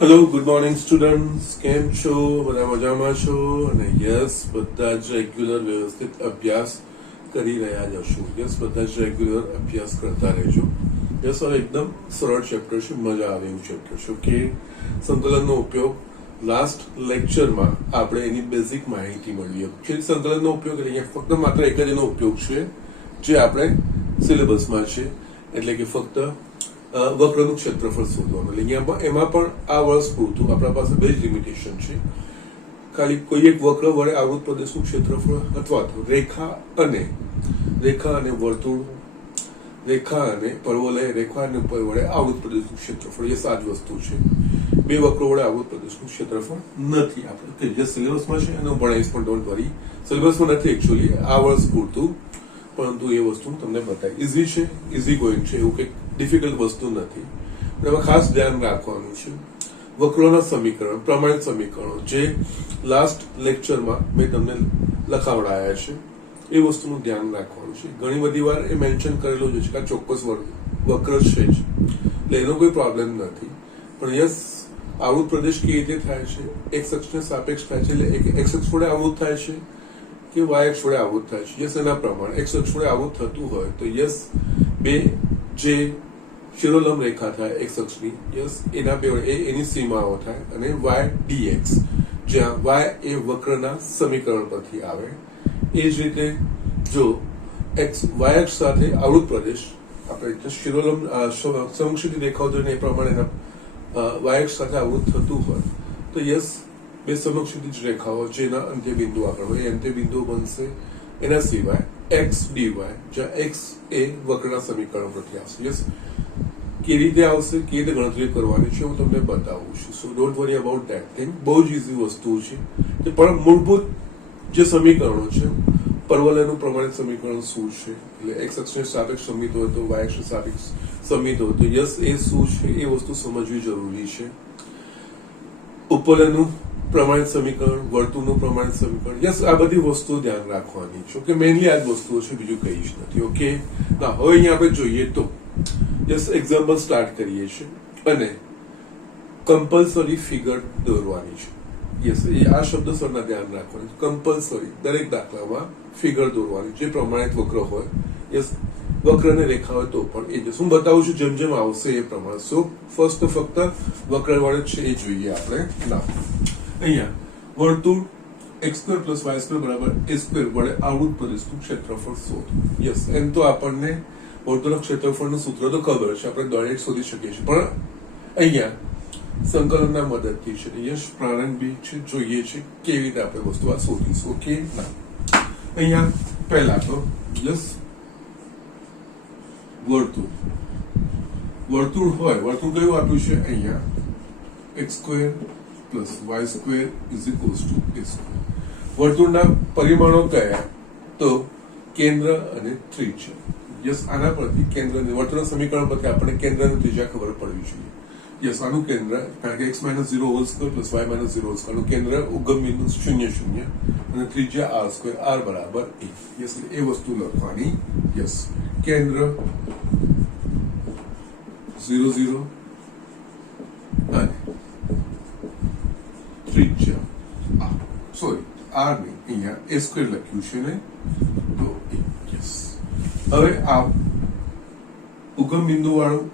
Hello good morning students, કેમ છો? બધા મજામાં છો? અને યસ, બધા જ રેગ્યુલર વ્યવસ્થિત અભ્યાસ કરી રહ્યા જ હશો. યસ, બધા જ રેગ્યુલર અભ્યાસ કરતા રહેજો. યસ, હવે એકદમ સરળ ચેપ્ટર છે, મજા આવે એવું ચેપ્ટર છે. ઓકે, સંકલનનો ઉપયોગ. લાસ્ટ લેક્ચરમાં આપણે એની બેઝિક માહિતી મળી હતી. સંકલનનો ઉપયોગ એટલે અહીંયા ફક્ત માત્ર એક જ એનો ઉપયોગ છે જે આપણે સિલેબસમાં છે, એટલે કે ફક્ત વક્રનું ક્ષેત્રફળ શોધવાનું. એટલે અહીંયા એમાં પણ આ વર્ષ પૂરતું આપણા પાસે બે જ લિમિટેશન છે. ખાલી કોઈ એક વક્ર વડે આવૃત પ્રદેશનું ક્ષેત્રફળ અથવા તો રેખા અને વર્તુળ, રેખા અને પરવલય, રેખા અને ઉપવલય વડે આવૃત પ્રદેશનું ક્ષેત્રફળ. એ સાત વસ્તુ છે. બે વક્રો વડે આવૃત પ્રદેશનું ક્ષેત્રફળ નથી. આપણે જે સિલેબસમાં છે એનું ભણાવીશ, પણ ડોન્ટ વરી, સિલેબસમાં નથી એકચ્યુઅલી, આ વર્ષ પૂરતું. પરંતુ એ વસ્તુ તમને બતાવી. ઇઝી છે, ઇઝી ગોઈંગ છે, એવું કંઈક ડિફિકલ્ટ વસ્તુ નથી. એમાં ખાસ ધ્યાન રાખવાનું છે વક્રોના સમીકરણ, પ્રમાણિત સમીકરણો જે લાસ્ટ લેક્ચરમાં મેં તમને લખાવડાયા છે, એ વસ્તુનું ધ્યાન રાખવાનું છે. ઘણી બધી વાર એ મેન્શન કરેલું જ છે કે આ ચોક્કસ વક્ર છે જ, એટલે એનો કોઈ પ્રોબ્લેમ નથી. પણ યસ, આવૃત પ્રદેશ કેવી રીતે થાય છે? એક્સ અક્ષને સાપેક્ષ થાય છે, એટલે એક્સ અક્ષ વડે આવૃત થાય છે કે વાય અક્ષ વડે આવૃત થાય છે. યસ, એના પ્રમાણે એક્સ અક્ષ વડે આવૃત થતું હોય તો યસ, બે જે શિરોલંબ રેખા થાય એક્સ અક્ષની, યસ, એના બે એની સીમાઓ થાય, અને વાય ડીએક્સ, જ્યાં વાય એ વક્રના સમીકરણ પરથી આવે. એ જ રીતે જો એક્સ વાય અક્ષ સાથે આવૃત પ્રદેશ, આપણે શિરોલંબ સમક્ષિતિ રેખાઓ જોઈને એ પ્રમાણે વાય અક્ષ સાથે આવૃત થતું હોય તો યસ, બે સમક્ષિતિજ રેખાઓ જેના અંત્યબિંદુ આગળ હોય એ અંત્યબિંદુ બનશે. એના સિવાય એક્સ ડીવાય, જ્યાં એક્સ એ વક્રના સમીકરણ પરથી આવશે. યસ, કેવી રીતે આવશે, કેવી રીતે ગણતરી કરવાની છે હું તમને બતાવું છું. સો don't worry about that thing. બહુ જ ઇઝી વસ્તુ છે. પણ મૂળભૂત જે સમીકરણો છે, પરવલયનું પ્રમાણિત સમીકરણ શું છે, એટલે એક્સ અક્ષને સાપેક્ષ સમિત હોય તો વાય અક્ષને સાપેક્ષ સમિત હોય તો યસ, એ શું છે એ વસ્તુ સમજવી જરૂરી છે. ઉપવલયનું પ્રમાણિત સમીકરણ, વર્તુળનું પ્રમાણિત સમીકરણ, યસ, આ બધી વસ્તુઓ ધ્યાન રાખવાની છે. ઓકે, મેઇનલી આ જ વસ્તુઓ છે, બીજું કઈ જ નથી. ઓકે, ના હવે અહીંયા આપણે જોઈએ તો યસ, એક્ઝામ્પલ સ્ટાર્ટ કરીએ છીએ અને કમ્પલસરી ફિગર દોરવાની છે. યસ, એ આ શબ્દ સરના ધ્યાન રાખવાનું. કમ્પલસરી દરેક દાખલામાં ફિગર દોરવાની, જે પ્રમાણિત વક્ર હોય. યસ, વક્ર ને રેખા હોય તો પણ એ જ હું બતાવું છું, જેમ જેમ આવશે એ પ્રમાણે. સો ફર્સ્ટ ફક્ત વક્ર વડે છે એ જોઈએ આપણે. ના, અહીંયા વર્તુળ x² + y² બરાબર a² વડે આવૃત પ્રદેશનું ક્ષેત્રફળ શોધો. યસ, એમ તો આપણને વર્તુળના ક્ષેત્રફળનું સૂત્ર તો ખબર છે, આપણે ડાયરેક્ટ શોધી શકીએ છીએ, પણ અહીંયા સંકલનના મદદથી છે. યસ, પ્રારંભિક છે, જોઈએ છે કેવી રીતે આપણે વસ્તુ આ શોધીશું. ઓકે, ના અહીંયા પહેલા તો યસ, વર્તુળ હોય, વર્તુળ કયું આપ્યું છે અહીંયા? x² + y² = a². વર્તુળના પરિમાણો કયા? તો કેન્દ્ર અને ત્રિજ્યા. યસ, આના પરથી કેન્દ્ર, વર્તુળના સમીકરણ પરથી આપણને કેન્દ્ર અને ત્રિજ્યા ખબર પડવી જોઈએ. યસ, આનું કેન્દ્ર, કારણ કે x - 0² + y - 0² નું કેન્દ્ર ઉગમ બિંદુ 0 0 અને ત્રિજ્યા r² r બરાબર a. યસ, એ વસ્તુ લખવાની. યસ, કેન્દ્ર 0 0 અને ત્રિજ્યા સોરી r ને અહીંયા a² લખ્યું છે ને, તો યસ. હવે આ ઉગમ બિંદુ વાળું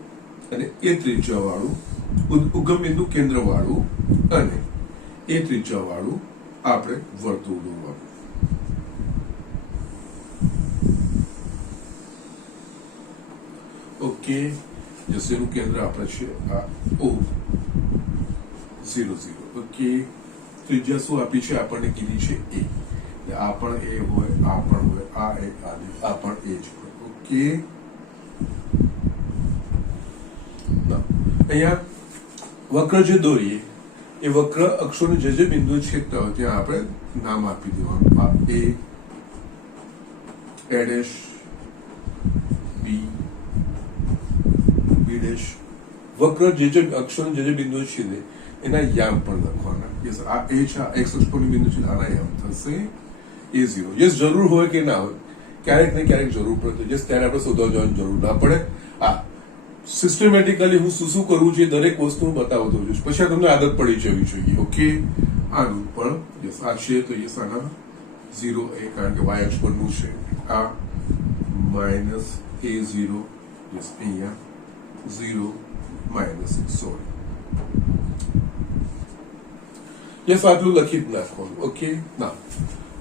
અને એ ત્રિજ્યા વાળું, ઉગમ બિંદુ કેન્દ્ર વાળું અને એ ત્રિજ્યા વાળું આપણે વર્તુળ દોરવાનું. ઓકે, જેનું કેન્દ્ર આપણે છે આ O 0 0. ઓકે, ત્રિજ્યા શું આપી છે આપણને? કીધી છે a. આ પણ એ હોય, આ પણ હોય, આ એક આ પણ એ જ હોય. ઓકે, અહીંયા વક્ર જે દોરીએ એ વક્ર અક્ષોને જે જે બિંદુ છેદતા હોય ત્યાં આપણે નામ આપી દેવાનું. આ a ડેશ, b વક્ર જે જે અક્ષોને જે જે બિંદુ છેદે એના યામ પણ લખવાના. યસ, આ a છે, આ x અક્ષ પરની બિંદુ છે, આના યામ થશે a0. યસ, જરૂર હોય કે ના હોય, ક્યારેક ને ક્યારેક જરૂર પડે. યસ, ત્યારે આપણે શોધવા જવાની જરૂર ના પડે. આ સિસ્ટમેટિકલી હું શું કરવું છે દરેક વસ્તુ હું બતાવતો છું, પછી આ તમને આદત પડી જવી જોઈએ. ઓકે, આનું પણ યસ આ છે તો યસ આના 0 એ કારણ કે y અક્ષ પરનું છે, આ માઇનસ a0 યસ અહીંયા 0 માઇનસ સોરી યસ આટલું લખી જ નાખવાનું. ઓકે, ના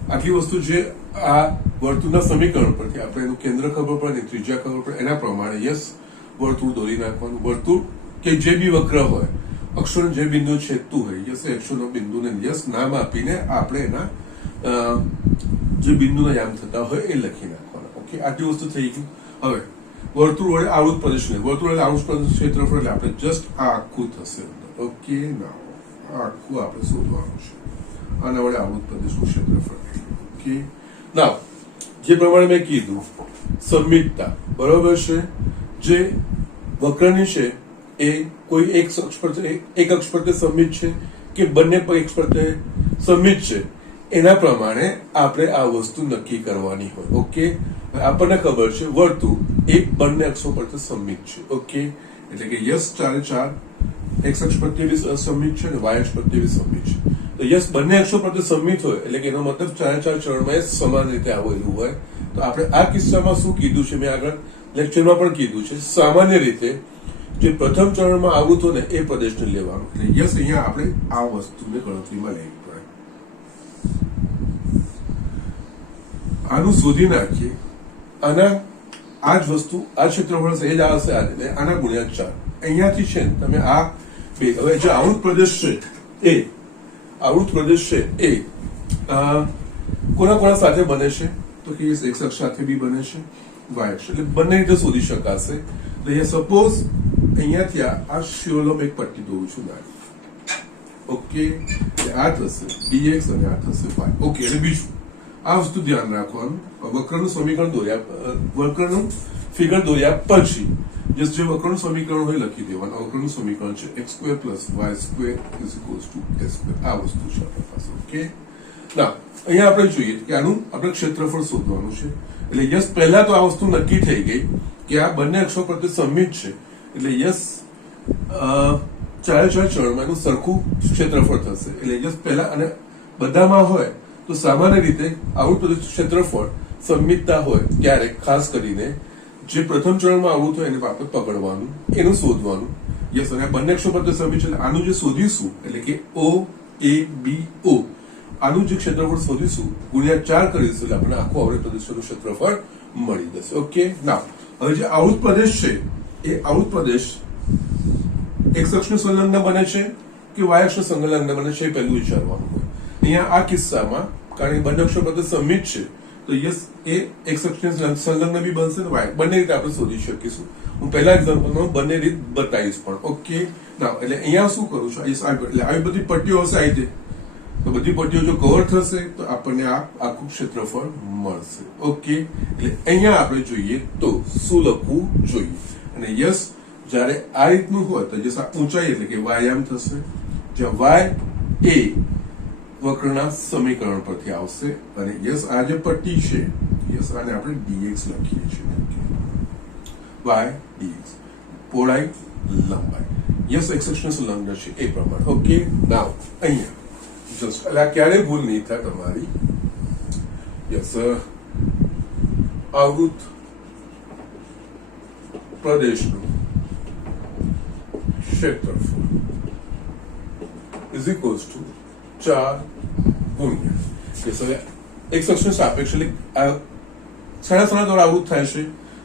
આટલી વસ્તુ છે આ વર્તુળના સમીકરણ પરથી આપણે એનું કેન્દ્ર ખબર પડે, ત્રિજ્યા ખબર પડે, એના પ્રમાણે યસ વર્તુળ દોરી નાખવાનું. વર્તુળ કે જે બી વક્ર હોય, અક્ષર જે બિંદુ છેદતું હોય યસ એ અક્ષરનો બિંદુને યસ નામ આપીને આપણે એના જે બિંદુના યામ થતા હોય એ લખી નાખવાના. ઓકે, આટલી વસ્તુ થઈ ગઈ. હવે વર્તુળ વડે આવૃત પ્રદેશ લે, વર્તુળ વડે આવૃત પ્રદેશ ક્ષેત્રફળ એટલે આપણે જસ્ટ આ આખું થશે. ઓકે, ના આ આખું આપણે શોધવાનું છે, આના વડે આવૃત પ્રદેશનું ક્ષેત્રફળ. ઓકે, ના જે પ્રમાણે મેં કીધું સંમિતતા બરોબર છે, જે વક્રની છે એ કોઈ એક અક્ષ પર સંમિત છે કે બંને અક્ષ પર સંમિત છે એના પ્રમાણે આપણે આ વસ્તુ નક્કી કરવાની હોય. ઓકે, આપણને ખબર છે વર્તુળ એ બંને અક્ષો પર સંમિત છે. ઓકે, એટલે કે યસ 4 એક્સ અક્ષ પ્રત્યે બી સંમિત છે અને વાય અક્ષ પ્રત્યે બી સંમિત છે. તો યસ બંને અક્ષો પ્રત્યે સંમિત હોય એટલે કે એનો મતલબ 4 ચરણમાં સમાન રીતે આવેલું હોય. તો આપણે આ કિસ્સામાં શું કીધું છે, મેં આગળ લેક્ચરમાં પણ કીધું છે, સામાન્ય રીતે જે પ્રથમ ચરણમાં આવૃત હોય ને એ પ્રદેશને લેવાનું. એટલે યસ અહીંયા આપણે આ વસ્તુને ગણતરીમાં લેવી પડે. આનું શોધી નાખીએ, આના આ જ વસ્તુ આ ક્ષેત્રફળ છે એ જ આવશે, આના ગુણ્યા 4 અહીંયાથી છે ને તમે આ બે. હવે જે આવૃત પ્રદેશ છે એ કોના કોના સાથે બને છે તો કે એક્સ અક્ષ સાથે બી બને છે, વાય અક્ષ, એટલે બંને રીતે શોધી શકાશે. તો અહીંયા સપોઝ અહીંયાથી આ શિરોલમ એક પટ્ટી દોરું છું ના. ઓકે, આ થશે dx અને આ થશે y. ઓકે, એટલે બીજું આ વસ્તુ ધ્યાન રાખવાનું, વક્રનું સમીકરણ વક્રનું ફિગર દોર્યા પછી જે વક્રનું સમીકરણ હોય લખી દેવાનું. વક્રનું સમીકરણ છે x² + y² = s². આ વસ્તુ છે આપણી પાસે. ઓકે, ના અહીંયા આપણે જોઈએ કે આનું આપણે ક્ષેત્રફળ શોધવાનું છે. એટલે યસ પહેલા તો આ વસ્તુ નક્કી થઈ ગઈ કે આ બંને અક્ષો પ્રત્યે સંમિત છે, એટલે યસ 4 ચરણમાં એનું સરખું ક્ષેત્રફળ થશે. એટલે યસ પહેલા અને બધામાં હોય તો સામાન્ય રીતે આવૃત પ્રદેશ ક્ષેત્રફળ સંમિતતા હોય ત્યારે ખાસ કરીને જે પ્રથમ ચરણમાં આવૃત હોય એને આપણે પકડવાનું, એનું શોધવાનું. યસ, અને બંને અક્ષો પ્રત્યે સંમિત છે એટલે આનું જે શોધીશું એટલે કે O A B O આનું જે ક્ષેત્રફળ શોધીશું ગુણ્યા 4 કરીશું એટલે આપણને આખું આવૃત પ્રદેશનું ક્ષેત્રફળ મળી જશે. ઓકે, ના હવે જે આવૃત પ્રદેશ છે એ આવૃત પ્રદેશ એક્સ અક્ષને સંલગ્ન બને છે કે વાય અક્ષને સંલગ્ન બને છે એ પહેલું વિચારવાનું હોય. અહીંયા આ કિસ્સામાં કારણ કે બંને અક્ષો પ્રત્યે સંમિત છે તો યસ એ એક્સ અક્ષને સંલગ્ન બી બનશે ને વાય બંને રીતે આપણે શોધી શકીશું. હું પહેલા એક્ઝામ્પલમાં બંને રીત બતાવીશ પણ. ઓકે, ના એટલે અહીંયા શું કરું છું, એટલે આવી બધી પટ્ટીઓ હશે આ રીતે, તો બધી પટ્ટીઓ જો કવર થશે તો આપણને આ આખું ક્ષેત્રફળ મળશે. ઓકે, એટલે અહીંયા આપણે જોઈએ તો શું લખવું જોઈએ, અને યસ જ્યારે આ રીતનું હોય તો યસ આ ઊંચાઈ એટલે કે વાયામ થશે, જ્યાં વાય એ વક્રના સમીકરણ પરથી આવશે, અને યસ આ જે પટ્ટી છે યસ આને આપણે dx લખીએ છીએ. y dx પહોળાઈ લંબાઈ યસ એક્સ અક્ષને સંલગ્ન છે એ પ્રમાણે. ઓકે, નાવ અહીંયા જસ્ટ એટલે આ ક્યારે ભૂલ નહીં થાય તમારી. યસ આવૃત પ્રદેશનું ક્ષેત્રફળ ઇઝ ઇક્વલ્સ ટુ 4 ગુણ્યા યસ હવે એક્સ અક્ષને સાપેક્ષ એટલે આ સાડા દ્વારા આવૃત થાય છે.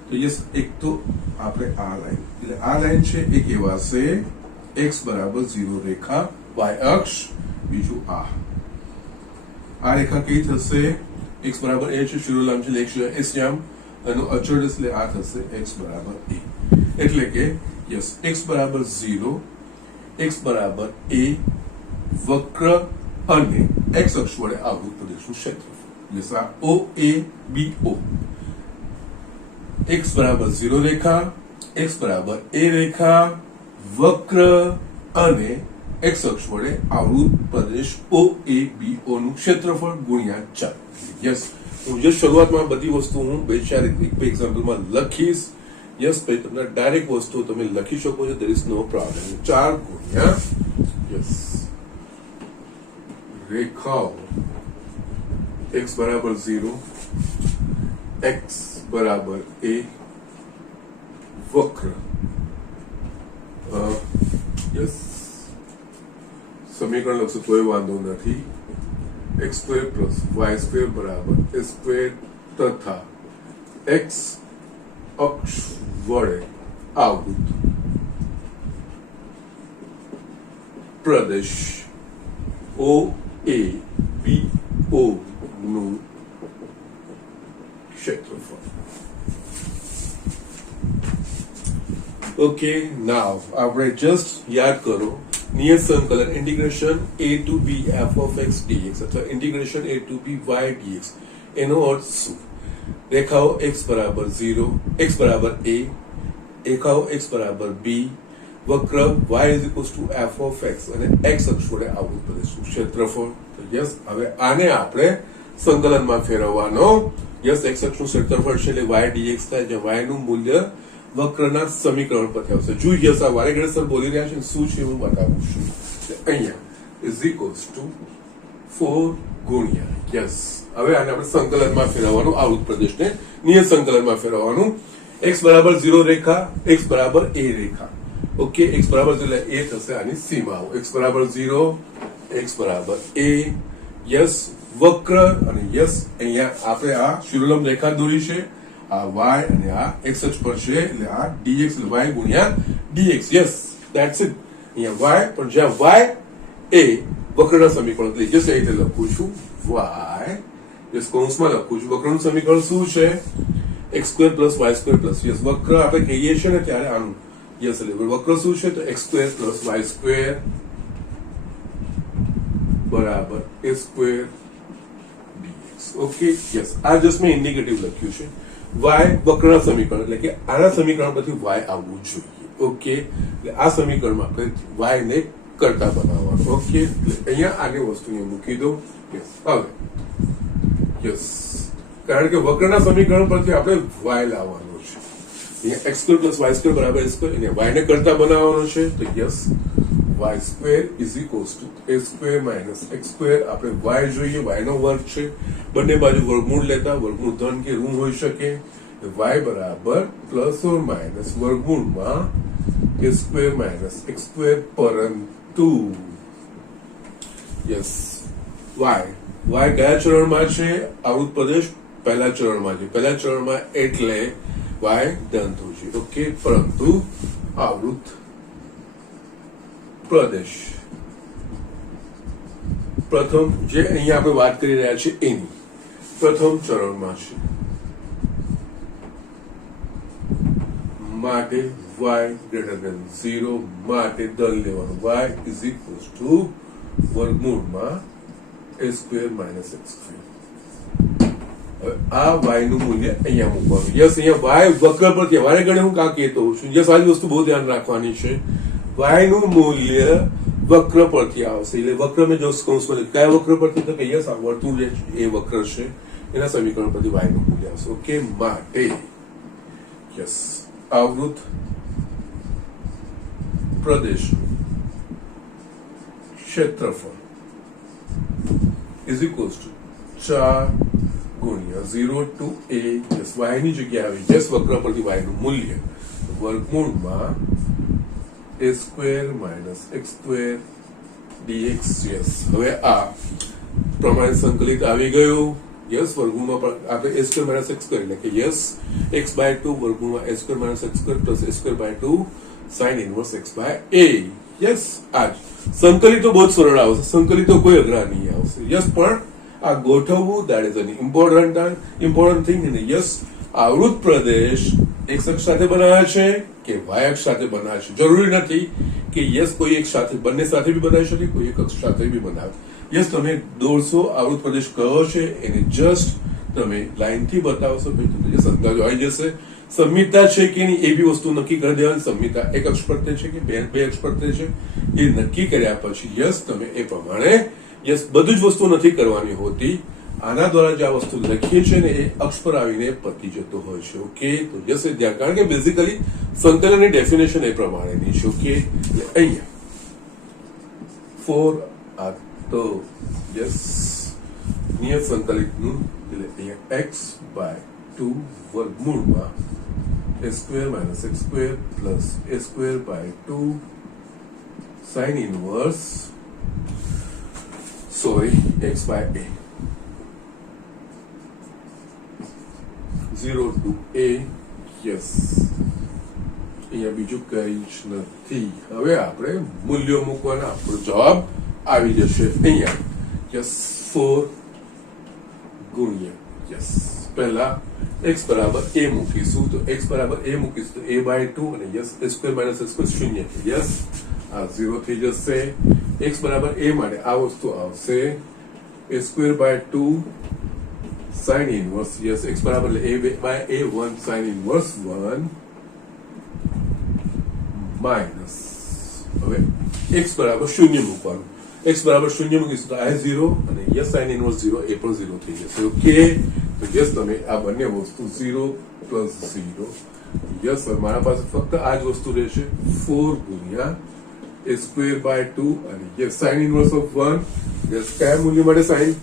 તો યસ એક તો આપણે આ લાઈન એટલે આ લાઈન છે એ કહેવાશે x = 0 રેખા y અક્ષ, બીજું આ રેખા કઈ થશે x = a છે, શિરોલંબ છે x યામ અને અચળ એટલે આ થશે x = a. એટલે કે યસ x = 0, x = a વક્ર અને x અક્ષ વડે આવૃત પ્રદેશનું ક્ષેત્રફળ. યસ આ O A B O x = 0 Rekha, x = a રેખા, વક્ર અને x અક્ષ વડે આવૃત પ્રદેશ O A B O નું ક્ષેત્રફળ ગુણ્યા 4. યસ, હું જે શરૂઆતમાં બધી વસ્તુ હું 2-4 એક્ઝામ્પલમાં લખીશ. યસ ભાઈ તમને ડાયરેક્ટ વસ્તુ તમે લખી શકો છો, there is no problem. 4 ગુણ્યા યસ રેખાઓ x બરાબર 0, x બરાબર a, વક્ર યસ સમીકરણ લખશો તોય વાંધો નથી. x square plus y square બરાબર a સ્ક્વેર તથા x અક્ષ વડે આવૃત પ્રદેશ O A B O નું ક્ષેત્રફળ. ઓકે, નાવ આપણે જસ્ટ યાદ કરો નિયત સંકલન integration a to b f of x dx અથવા integration a to b y dx એનો અર્થ શું? રેખાઓ x બરાબર 0, x બરાબર a, રેખાઓ x બરાબર b, વક્ર y is equals to f of x અને x અક્ષ વડે આવૃત પ્રદેશનું ક્ષેત્રફળ. તો યસ હવે આને આપણે સંકલનમાં ફેરવવાનો. યસ x અક્ષનું ક્ષેત્રફળ છે એટલે y dx થાય, જ્યાં y નું મૂલ્ય વક્રના સમીકરણ પરથી આવશે. જો યસ આ વારે સર બોલી રહ્યા છે શું છે હું બતાવું છું. અહીંયા is equals to 4 ગુણ્યા યસ હવે આને આપણે સંકલનમાં ફેરવવાનું, આવૃત પ્રદેશને નિયત સંકલનમાં ફેરવવાનું. x બરાબર 0 રેખા, x બરાબર a રેખા. ઓકે, x બરાબર 0 એટલે a થશે આની સીમાઓ. x બરાબર 0, x બરાબર a, યસ વક્ર અને યસ અહીંયા આપણે આ શિરોલંબ રેખા દોરી છે, આ y અને આ x અક્ષ પર છે એટલે આ dx એટલે y ગુણ્યા dx. Yes that's it. અહીંયા y પણ જ્યાં y એ વક્રના સમીકરણ એટલે જસ્ટ અહીં લખું છું y યસ કૌંસમાં લખું છું. વક્રનું સમીકરણ શું છે? x square plus y square plus yes વક્ર આપણે કહીએ છીએ ને ત્યારે આનું યસ એટલે વક્ર શું છે? તો x square plus y square બરાબર a square dx. Okay, yes આ જસ્ટ મેં ઇન્ડિકેટિવ લખ્યું છે. y વક્રના સમીકરણ એટલે કે આના સમીકરણ પરથી y આવવું જોઈએ. ઓકે, એટલે આ સમીકરણમાં આપણે y ને કરતા બનાવવાનું. ઓકે, એટલે અહીંયા આની વસ્તુને મૂકી દો. યસ હવે યસ કારણ કે વક્રના સમીકરણ પરથી આપણે y લાવવાનો છે. અહીંયા x square plus y square બરાબર a સ્ક્વેર અને y ને કરતા બનાવવાનો છે. તો yes y square is equals two a square minus x square. આપણે y જોઈએ, y નો વર્ગ છે, બંને બાજુ વર્ગમૂળ લેતા વર્ગમૂળ ધન કે ઋણ હોઈ શકે. y બરાબર પ્લસ ઓર માઇનસ વર્ગમૂળમાં a square minus x square પરંતુ યસ y કયા ચરણમાં છે? આવૃત પ્રદેશ પહેલા ચરણમાં છે. પહેલા ચરણમાં એટલે y ધન થવું છે. ઓકે, પરંતુ આવૃત પ્રદેશ પ્રથમ જે અહીંયા આપણે વાત કરી રહ્યા છીએ એની પ્રથમ ચરણમાં છે માટે y ગ્રેટર ધેન 0 માટે દળ લેવાનું. y ઇઝ ઇક્વલ્સ ટુ વર્ગમૂળમાં a square minus x square. હવે આ y નું મૂલ્ય અહીંયા મૂકવાનું. યસ અહીંયા y વક્ર પર વારે ઘણે હું કાં કહેતો હોઉં છું. યસ આ વસ્તુ બહુ ધ્યાન રાખવાની છે. y નું મૂલ્ય વક્ર પરથી આવશે એટલે વક્ર મેં જો કૌંસમાં કયા વક્ર પરથી તો કે યસ આ વર્તુળ એ વક્ર છે એના સમીકરણ પરથી y નું મૂલ્ય આવશે. ઓકે, માટે યસ આવૃત પ્રદેશ ક્ષેત્રફળ ઇઝ ઇક્વલ્સ ટુ 4 ગુણ્યા 0 ટુ a યસ y ની જગ્યાએ આવી યસ વક્ર પરથી y નું મૂલ્ય વર્ગમૂળમાં a square minus x square dx. Yes હવે આ પ્રમાણે સંકલિત આવી ગયું. યસ વર્ગમૂળમાં પણ આપણે a square minus x square એટલે કે યસ x બાય 2 વર્ગમૂળમાં a square minus x square plus a square by 2 sin inverse x by a. Yes આજ સંકલિતો બહુ જ સરળ આવશે, સંકલિતો કોઈ અઘરા નહીં આવશે. યસ પણ આ ગોઠવવું that is an important thing. Yes આવૃત પ્રદેશ x અક્ષ સાથે બનાવ્યા છે કે y અક્ષ સાથે બનાવ્યા છે. જરૂરી નથી કે યસ કોઈ એક સાથે બંને સાથે બી બનાવી શકે, કોઈ એક અક્ષ સાથે બી બનાવે. યસ તમે દોરશો આવૃત પ્રદેશ કયો છે એને જસ્ટ તમે લાઈન થી બતાવશો તમને જસ્ટ અંદાજો આવી જશે. સંમિતા છે કે નહીં એ બી વસ્તુ નક્કી કરી દેવાની. સંમિતા એક અક્ષ પ્રત્યે છે કે બે અક્ષ પ્રત્યે છે એ નક્કી કર્યા પછી યસ તમે એ પ્રમાણે યસ બધું જ વસ્તુ નથી કરવાની હોતી. આના દ્વારા જે આ વસ્તુ લખીએ છીએ ને એ અક્ષ પર આવીને પતી જતો હોય છે. ઓકે, તો યસ વિદ્યા, કારણ કે બેઝિકલી સંકલનની ડેફિનેશન એ પ્રમાણેની છે. ઓકે, એટલે અહીંયા 4 આ તો યસ નિયત સંકલિતનું એટલે અહીંયા x by 2 વર્ગમૂળમાં a square minus x square plus a square by 2 sin inverse x by a 0 to a. Yes, અહીંયા બીજું કઈ જ નથી. હવે આપણે મૂલ્યો મૂકવાના, આપણો જવાબ આવી જશે અહીંયા. યસ, 4 ગુણ્યા યસ પહેલા x બરાબર a મૂકીશું, તો x બરાબર a મૂકીશું તો a by 2 અને yes a square minus x square શૂન્ય. યસ, આ 0 થઈ જશે. x બરાબર a માટે આ વસ્તુ આવશે a square by 2 sin inverse. Yes, x બરાબર a by a 1 sin inverse 1 minus હવે x બરાબર શૂન્ય મૂકવાનું. x બરાબર શૂન્ય મૂકીશું તો આ 0 અને યસ sin inverse 0 એ પણ 0 થઈ જશે. ઓકે, તો યસ તમે આ બંને વસ્તુ 0 પ્લસ 0. યસ, મારા પાસે ફક્ત આ જ વસ્તુ રહેશે 4 ગુણ્યા a square by 2 અને yes sin inverse of 1. Yes, કયા મૂલ્ય માટે sin,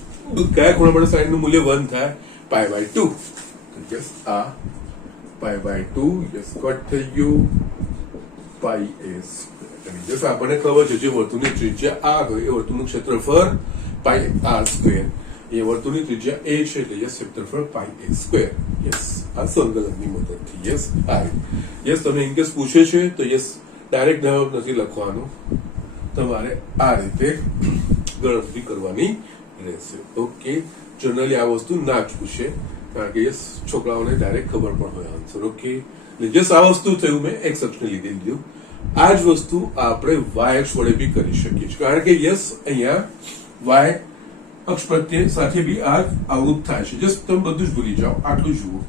કયા ખૂણા માટે sin નું મૂલ્ય 1 થાય? pi by 2. તો યસ આ pi by 2 યસ કટ થઈ ગયું pi a square. યસ, આપણને ખબર છે જે વર્તુળની ત્રિજ્યા આ હોય એ વર્તુળનું ક્ષેત્રફળ pi r square. એ વર્તુળની ત્રિજ્યા a છે એટલે યસ ક્ષેત્રફળ pi a square. યસ, આ સંકલનની મદદથી. યસ, આ યસ તમને ઇનકેસ પૂછે છે તો યસ ડાયરેક્ટ જવાબ નથી લખવાનો, તમારે આ રીતે ગણતરી કરવાની રહેશે. ઓકે, જનરલી આ વસ્તુ ના જ પૂછે કારણ કે યસ છોકરાઓને ડાયરેક્ટ ખબર પણ હોય આન્સર. ઓકે, યસ આ વસ્તુ થયું મેં x અક્ષને લીધે લીધું. આ જ વસ્તુ આપણે y અક્ષ વડે બી કરી શકીએ છીએ કારણ કે યસ અહીંયા y અક્ષ પ્રત્યે સાથે બી આ આવૃત થાય છે. જસ્ટ તમે બધું જ ભૂલી જાઓ, આટલું જુઓ,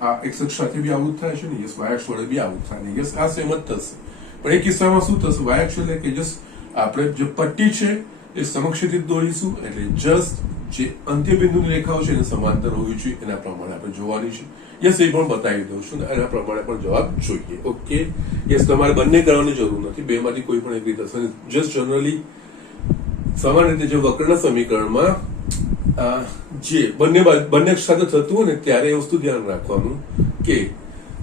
આ x અક્ષ સાથે બી આવૃત થાય છે ને યસ y અક્ષ વડે બી આવૃત થાય ને યસ આ સેમ જ થશે. પણ એ કિસ્સામાં શું થશે? y અક્ષ એટલે કે જસ્ટ આપણે જે પટ્ટી છે એ સમક્ષિતિજ દોરીશું એટલે જસ્ટ જે અંત્ય બિંદુની રેખાઓ છે એને સમાંતર હોવી જોઈએ એના પ્રમાણે આપણે જોવાની છે. યસ, એ પણ બતાવી દઉં છું, એના પ્રમાણે પણ જવાબ જોઈએ. ઓકે, યસ, તમારે બંને કરવાની જરૂર નથી, બે માંથી કોઈ પણ એક રીત હશે. જસ્ટ જનરલી સામાન્ય રીતે જે વક્રના સમીકરણમાં જે બંને અક્ષ સાથે થતું હોય ને ત્યારે એ વસ્તુ ધ્યાન રાખવાનું કે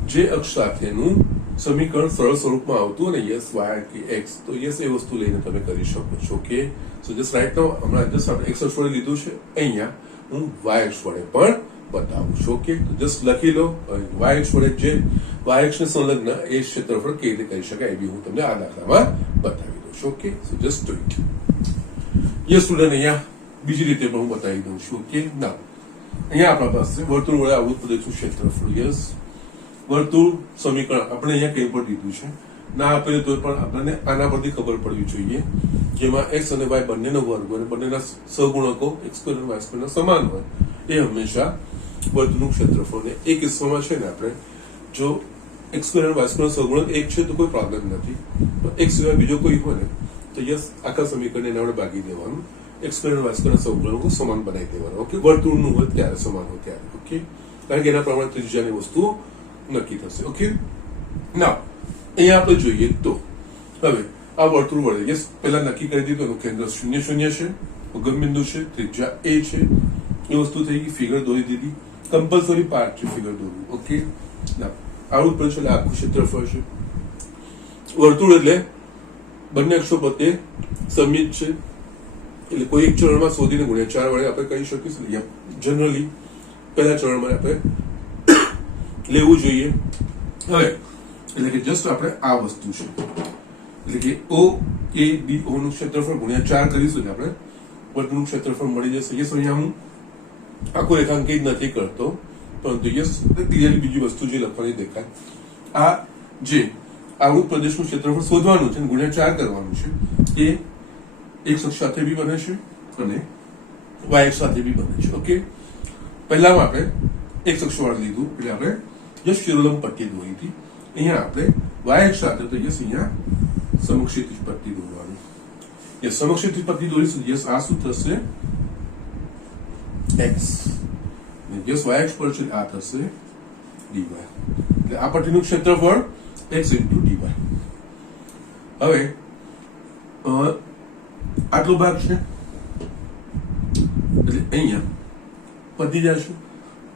જે અક્ષ સાથેનું સમીકરણ સરળ સ્વરૂપમાં આવતું હોય ને યસ y કે x, તો યસ એ વસ્તુ લઈને તમે કરી શકો છો. ઓકે, સો જસ્ટ રાઈટ નાઉ હમણાં જસ્ટ આપણે x અક્ષ વડે લીધું છે, અહીંયા હું y અક્ષ વડે પણ બતાવું છું. ઓકે, તો જસ્ટ લખી લો y અક્ષ વડે જે y અક્ષને સંલગ્ન એ ક્ષેત્રફળ કેવી રીતે કરી શકાય એ બી હું તમને આ દાખલામાં બતાવી દઉં છું. Okay, so just do it. Yes student, અહીંયા બીજી રીતે પણ હું બતાવી દઉં છું. ઓકે, ના અહીંયા આપણા પાસે વર્તુળ વડે આવૃત પ્રદેશનું ક્ષેત્રફળ. યસ, વર્તુળ સમીકરણ આપણે અહીંયા કઈ પણ દીધું છે, ના આપેલું તો પણ આપણને આના પરથી ખબર પડવી જોઈએ જેમાં x અને y બંનેનો વર્ગ અને બંનેના સહગુણકો x સ્ક્વેર અને y સ્ક્વેર સમાન હોય એ હંમેશા વર્તુળનું ક્ષેત્રફળ. ને એ કિસ્સામાં છે ને આપણે જો x સ્ક્વેર અને y સ્ક્વેર સહગુણક એક છે તો કોઈ પ્રોબ્લેમ નથી, પણ x સિવાય બીજો કોઈ હોય ને તો યસ આખા સમીકરણને એના વડે ભાગી દેવાનું, x સ્ક્વેર અને y સ્ક્વેર સહગુણકો સમાન બનાવી દેવાનું. ઓકે, વર્તુળનું હોય ત્યારે સમાન હોય ત્યારે. ઓકે, કારણ કે એના પ્રમાણે ત્રિજ્યાની વસ્તુ નક્કી થશે. ઓકે, ના અહીંયા આપણે જોઈએ તો હવે આ વર્તુળ વડે યસ પહેલા નક્કી કરી દીધું એનું કેન્દ્ર 0 0 છે, ઉગમ બિંદુ છે, ત્રિજ્યા a છે, એ વસ્તુ થઈ ગઈ. ફિગર દોરી દીધી, કમ્પલસરી પાર્ટ છે ફિગર દોરવું. ઓકે, ના આવડું પડે છે એટલે આખું ક્ષેત્રફળ છે. વર્તુળ એટલે બંને અક્ષો પ્રત્યે સમિત છે એટલે કોઈ એક ચરણમાં શોધીને ગુણ્યા 4 વડે આપણે કહી શકીશું. જનરલી પહેલા ચરણમાં આપણે લેવું જોઈએ. હવે એટલે કે જસ્ટ આપણે આ વસ્તુ છે એટલે કે o a b o નું ક્ષેત્રફળ ગુણ્યા 4 કરીશું એટલે આપણે વર્તુળનું ક્ષેત્રફળ મળી જશે. યસ, અહીંયા હું આખું રેખાંકિત નથી કરતો પરંતુ યસ ક્લિયરલી બીજી વસ્તુ જે લખવાની દેખાય, આ જે આવૃત પ્રદેશનું ક્ષેત્રફળ શોધવાનું છે ગુણ્યા 4 કરવાનું છે એ x અક્ષ સાથે બી બને છે અને y અક્ષ સાથે બી બને છે. ઓકે, પહેલામાં આપણે x અક્ષ વાળું લીધું એટલે આપણે જસ્ટ શિરોલંબ પટ્ટી દોરી હતી. અહીંયા આપણે y અક્ષ સાથે તો યસ અહીંયા સમક્ષિતિજ પટ્ટી દોરવાની. યસ, સમક્ષિતિજ પટ્ટી દોરીશું. યસ, આ શું થશે? x યસ y અક્ષ પર છે આ થશે dy એટલે આ પટ્ટીનું ક્ષેત્રફળ x * dy હવે આટલો ભાગ છે એટલે અહીંયા પતી જશે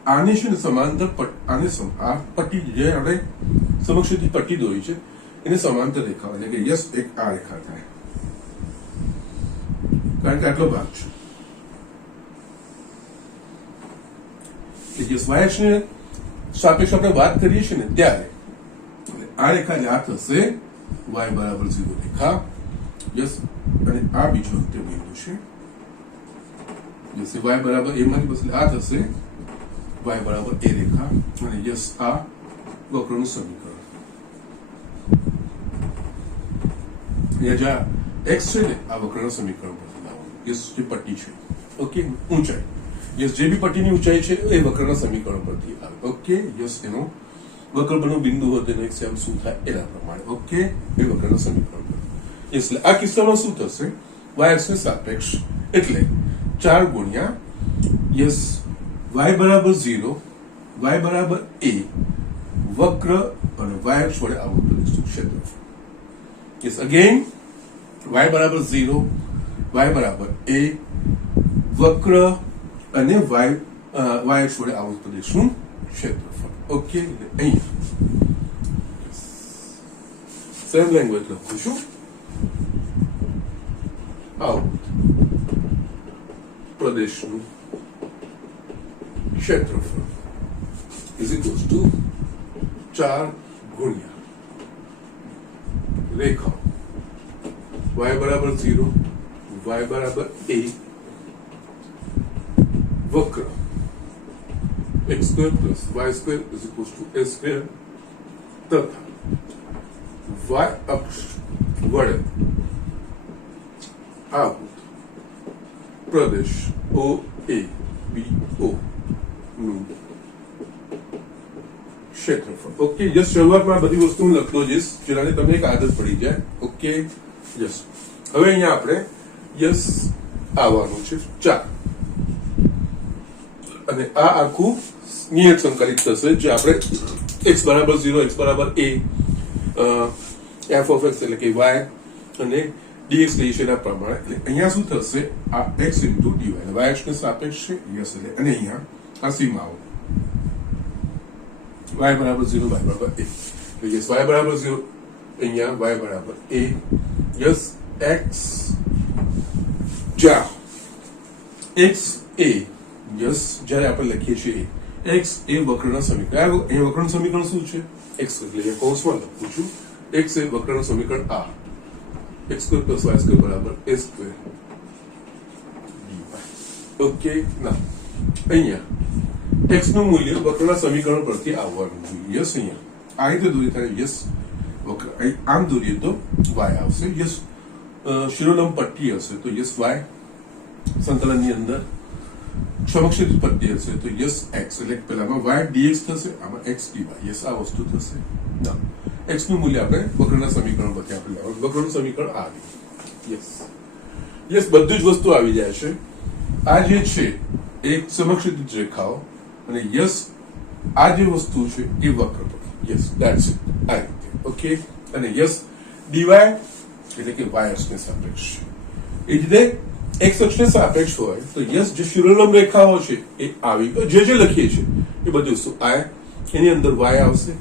આને છે ને સમાંતર આને આ પટ્ટી જે આપણે સમક્ષથી પટ્ટી દોરી છે એને સમાંતર રેખા એટલે કે યસ એક આ રેખા થાય કારણ કે આટલો ભાગ છે કે યસ વાય અક્ષને સાપેક્ષ આપણે વાત કરીએ છીએ ને ત્યારે આ રેખા એટલે આ થશે y = 0 રેખા યસ અને આ બીજો અંત્ય બિંદુ છે યસ y બરાબર a મારી પાસે આ થશે y બરાબર a રેખા અને યસ આ વક્રનું સમીકરણ અહીંયા જે x છે ને આ વક્રના સમીકરણ પરથી લાવો યસ જે પટ્ટી છે ઓકે ઊંચાઈ યસ જે બી પટ્ટીની ઊંચાઈ છે એ વક્રના સમીકરણ પરથી આવે ઓકે યસ એનો વક્ર પરનો બિંદુ હોય તેનો એક સેમ શું થાય એના પ્રમાણે ઓકે એ વક્રના સમીકરણ પર યસ એટલે આ કિસ્સામાં શું થશે y અક્ષને સાપેક્ષ એટલે 4 ગુણ્યા યસ y બરાબર 0 y બરાબર a વક્ર અને y અક્ષ વડે આવૃત પ્રદેશનું ક્ષેત્રફળ યસ અગેન y બરાબર 0 y બરાબર a વક્ર અને y અક્ષ વડે આવૃત પ્રદેશનું ક્ષેત્રફળ ઓકે અહીંયા સેમ લેંગ્વેજ લખું છું આવૃત પ્રદેશનું ક્ષેત્રફળ ઇઝ ઇક્વલ્સ ટુ 4 ગુણ્યા રેખા y બરાબર 0 y બરાબર a વક્ર x² + y² is equals two a² તથા y અક્ષ વડે આવૃત પ્રદેશ OABO નું ક્ષેત્રફળ ઓકે જસ્ટ શરૂઆતમાં બધી વસ્તુ હું લખતો જઈશ જેનાથી તમને એક આદત પડી જાય ઓકે યસ હવે અહીંયા આપણે યસ આવવાનું છે 4 અને આ આખું નિયત સંકલિત થશે જે આપણે x બરાબર 0 x બરાબર a f of x એટલે કે y અને dx લઈએ છીએ એના પ્રમાણે એટલે અહીંયા શું થશે આ x * dy એટલે y અક્ષને સાપેક્ષ છે યસ એટલે અને અહીંયા આ સીમાઓ y બરાબર 0 y બરાબર a તો યસ y બરાબર 0 અહીંયા y બરાબર a યસ x જ્યાં x a યસ જ્યારે આપણે લખીએ છીએ x એ વક્રના સમીકરણ અહીંયા વક્રનું સમીકરણ શું છે x એટલે અહીંયા કૌંસમાં લખું છું x એ વક્રનું સમીકરણ આ x² + y² બરાબર a² dy ઓકે ના અહીંયા x નું મૂલ્ય વક્રના સમીકરણ પરથી આવવાનું જોઈએ યસ અહીંયા આ રીતે દોરી થાય યસ વક્ર આમ દોરીએ તો y આવશે યસ શિરોલંબ પટ્ટી હશે તો યસ y સંકલનની અંદર સમક્ષિત પટ્ટી હશે તો યસ x એટલે પહેલામાં y dx થશે આમાં x dy યસ આ વસ્તુ થશે ના x નું મૂલ્ય આપણે વક્રના સમીકરણ પરથી આપણે લેવાનું વક્રનું સમીકરણ આવી યસ યસ બધી જ વસ્તુ આવી જાય છે આ જે છે એક સમક્ષિત રેખાઓ અને યસ આ જે વસ્તુ છે એ વક્ર પર યસ ધેટ્સ ઇટ આ રીતે ઓકે અને યસ dy એટલે કે y અક્ષને સાપેક્ષ એ રીતે x અક્ષને સાપેક્ષ હોય તો યસ જે શિરોલંબ રેખાઓ છે એ આવી જે લખીએ છીએ એ બધી વસ્તુ આ એની અંદર y આવશે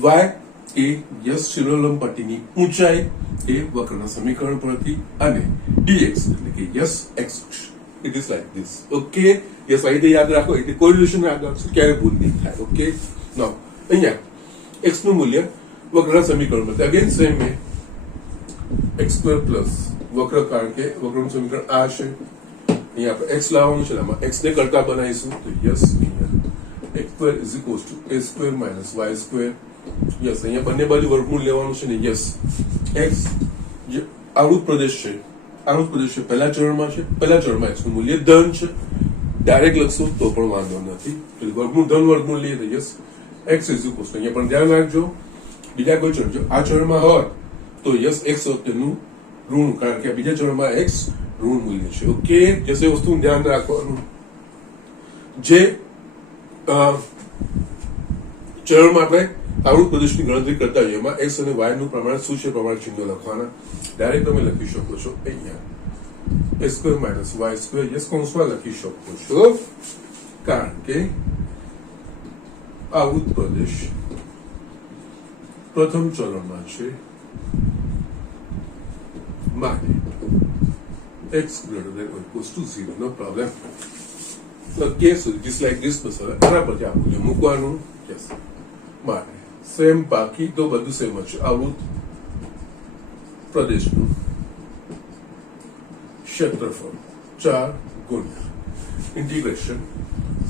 y એ યસ શિરોલંબ પટ્ટીની ઊંચાઈ એ વક્રના સમીકરણ પરથી અને dx એટલે કે યસ x અક્ષ it is like this okay yes આ રીતે યાદ રાખો એટલે કોરિલેશન યાદ રાખશો ક્યારે ભૂલ નહીં થાય ઓકે નાઉ અહીંયા x નું મૂલ્ય વક્રના સમીકરણ પરથી again same way x² plus વક્ર કારણ કે વક્રનું સમીકરણ આ છે અહીંયા આપણે x લાવવાનું છે આમાં x ને કરતા બનાવીશું તો યસ અહીંયા x² = a² - y² યસ અહીંયા બંને બાજુ વર્ગમૂળ લેવાનું છે ને યસ x જે આવૃત પ્રદેશ છે પહેલા ચરણમાં છે પહેલા ચરણમાં x નું મૂલ્ય ધન છે ડાયરેક્ટ લખશો તો પણ વાંધો નથી એટલે વર્ગમૂળ ધન વર્ગમૂળ લઈએ તો યસ x = અહીંયા પણ ધ્યાન રાખજો બીજા કોઈ ચરણ જો આ ચરણમાં હોય તો યસ x તેનું ઋણ કારણ કે બીજા ચરણમાં x ઋણ મૂલ્ય છે ઓકે જશે વસ્તુનું ધ્યાન રાખવાનું જે ચરણમાં આપણે આવૃત પ્રદેશની ગણતરી કરતા હોઈએ એમાં એક્સ અને વાય નું પ્રમાણ શું છે પ્રમાણ ચિહ્નો લખવાના. ડાયરેક્ટ તમે લખી શકો છો અહીંયા a square minus y square yes કૌંસમાં લખી શકો છો, કારણ કે આવૃત પ્રદેશ પ્રથમ ચરણમાં છે માટે x greater than or equals to 0, no problem. Okay, so just like this બસ હવે આના પરથી આ મૂલ્ય મૂકવાનું. યસ, માટે સેમ બાકી તો બધું સેમ જ છે. આવૃત પ્રદેશનું ક્ષેત્રફળ 4 ગુણ્યા ઇન્ટિગ્રેશન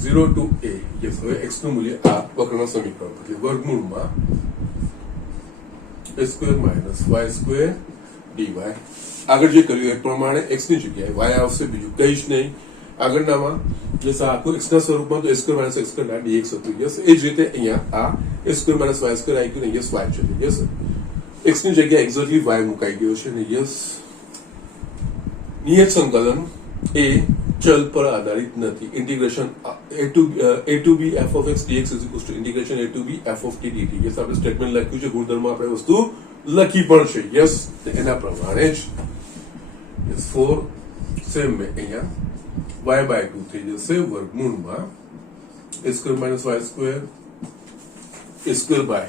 0 to a. યસ, હવે x નું મૂલ્ય આ વક્રના સમીકરણ પરથી વર્ગમૂળમાં a square minus y square dy. આગળ જે કર્યું એ પ્રમાણે x ની જગ્યાએ y આવશે, બીજું કઈ જ નહીં. આગળનામાં જસ આખું x ના સ્વરૂપમાં તો a square minus x square dx હતું. યસ, એ જ રીતે અહીંયા આ a square minus y square આવી ગયું ને યસ y છે. યસ, x ની જગ્યાએ એક્ઝેક્ટલી y મુકાઈ ગયો છે ને યસ નિયત સંકલન એ ચલ પર આધારિત નથી. Integration a to b f of x dx is equal to integration a to b f of t dt. Yes, આપણે સ્ટેટમેન્ટ લખ્યું છે, ગુણધર્મ આપણે વસ્તુ લખી પણ છે. યસ, એના પ્રમાણે જ યસ 4 સેમ મે અહીંયા y/2 થઈ જશે વર્ગમૂળમાં a square minus y square a square by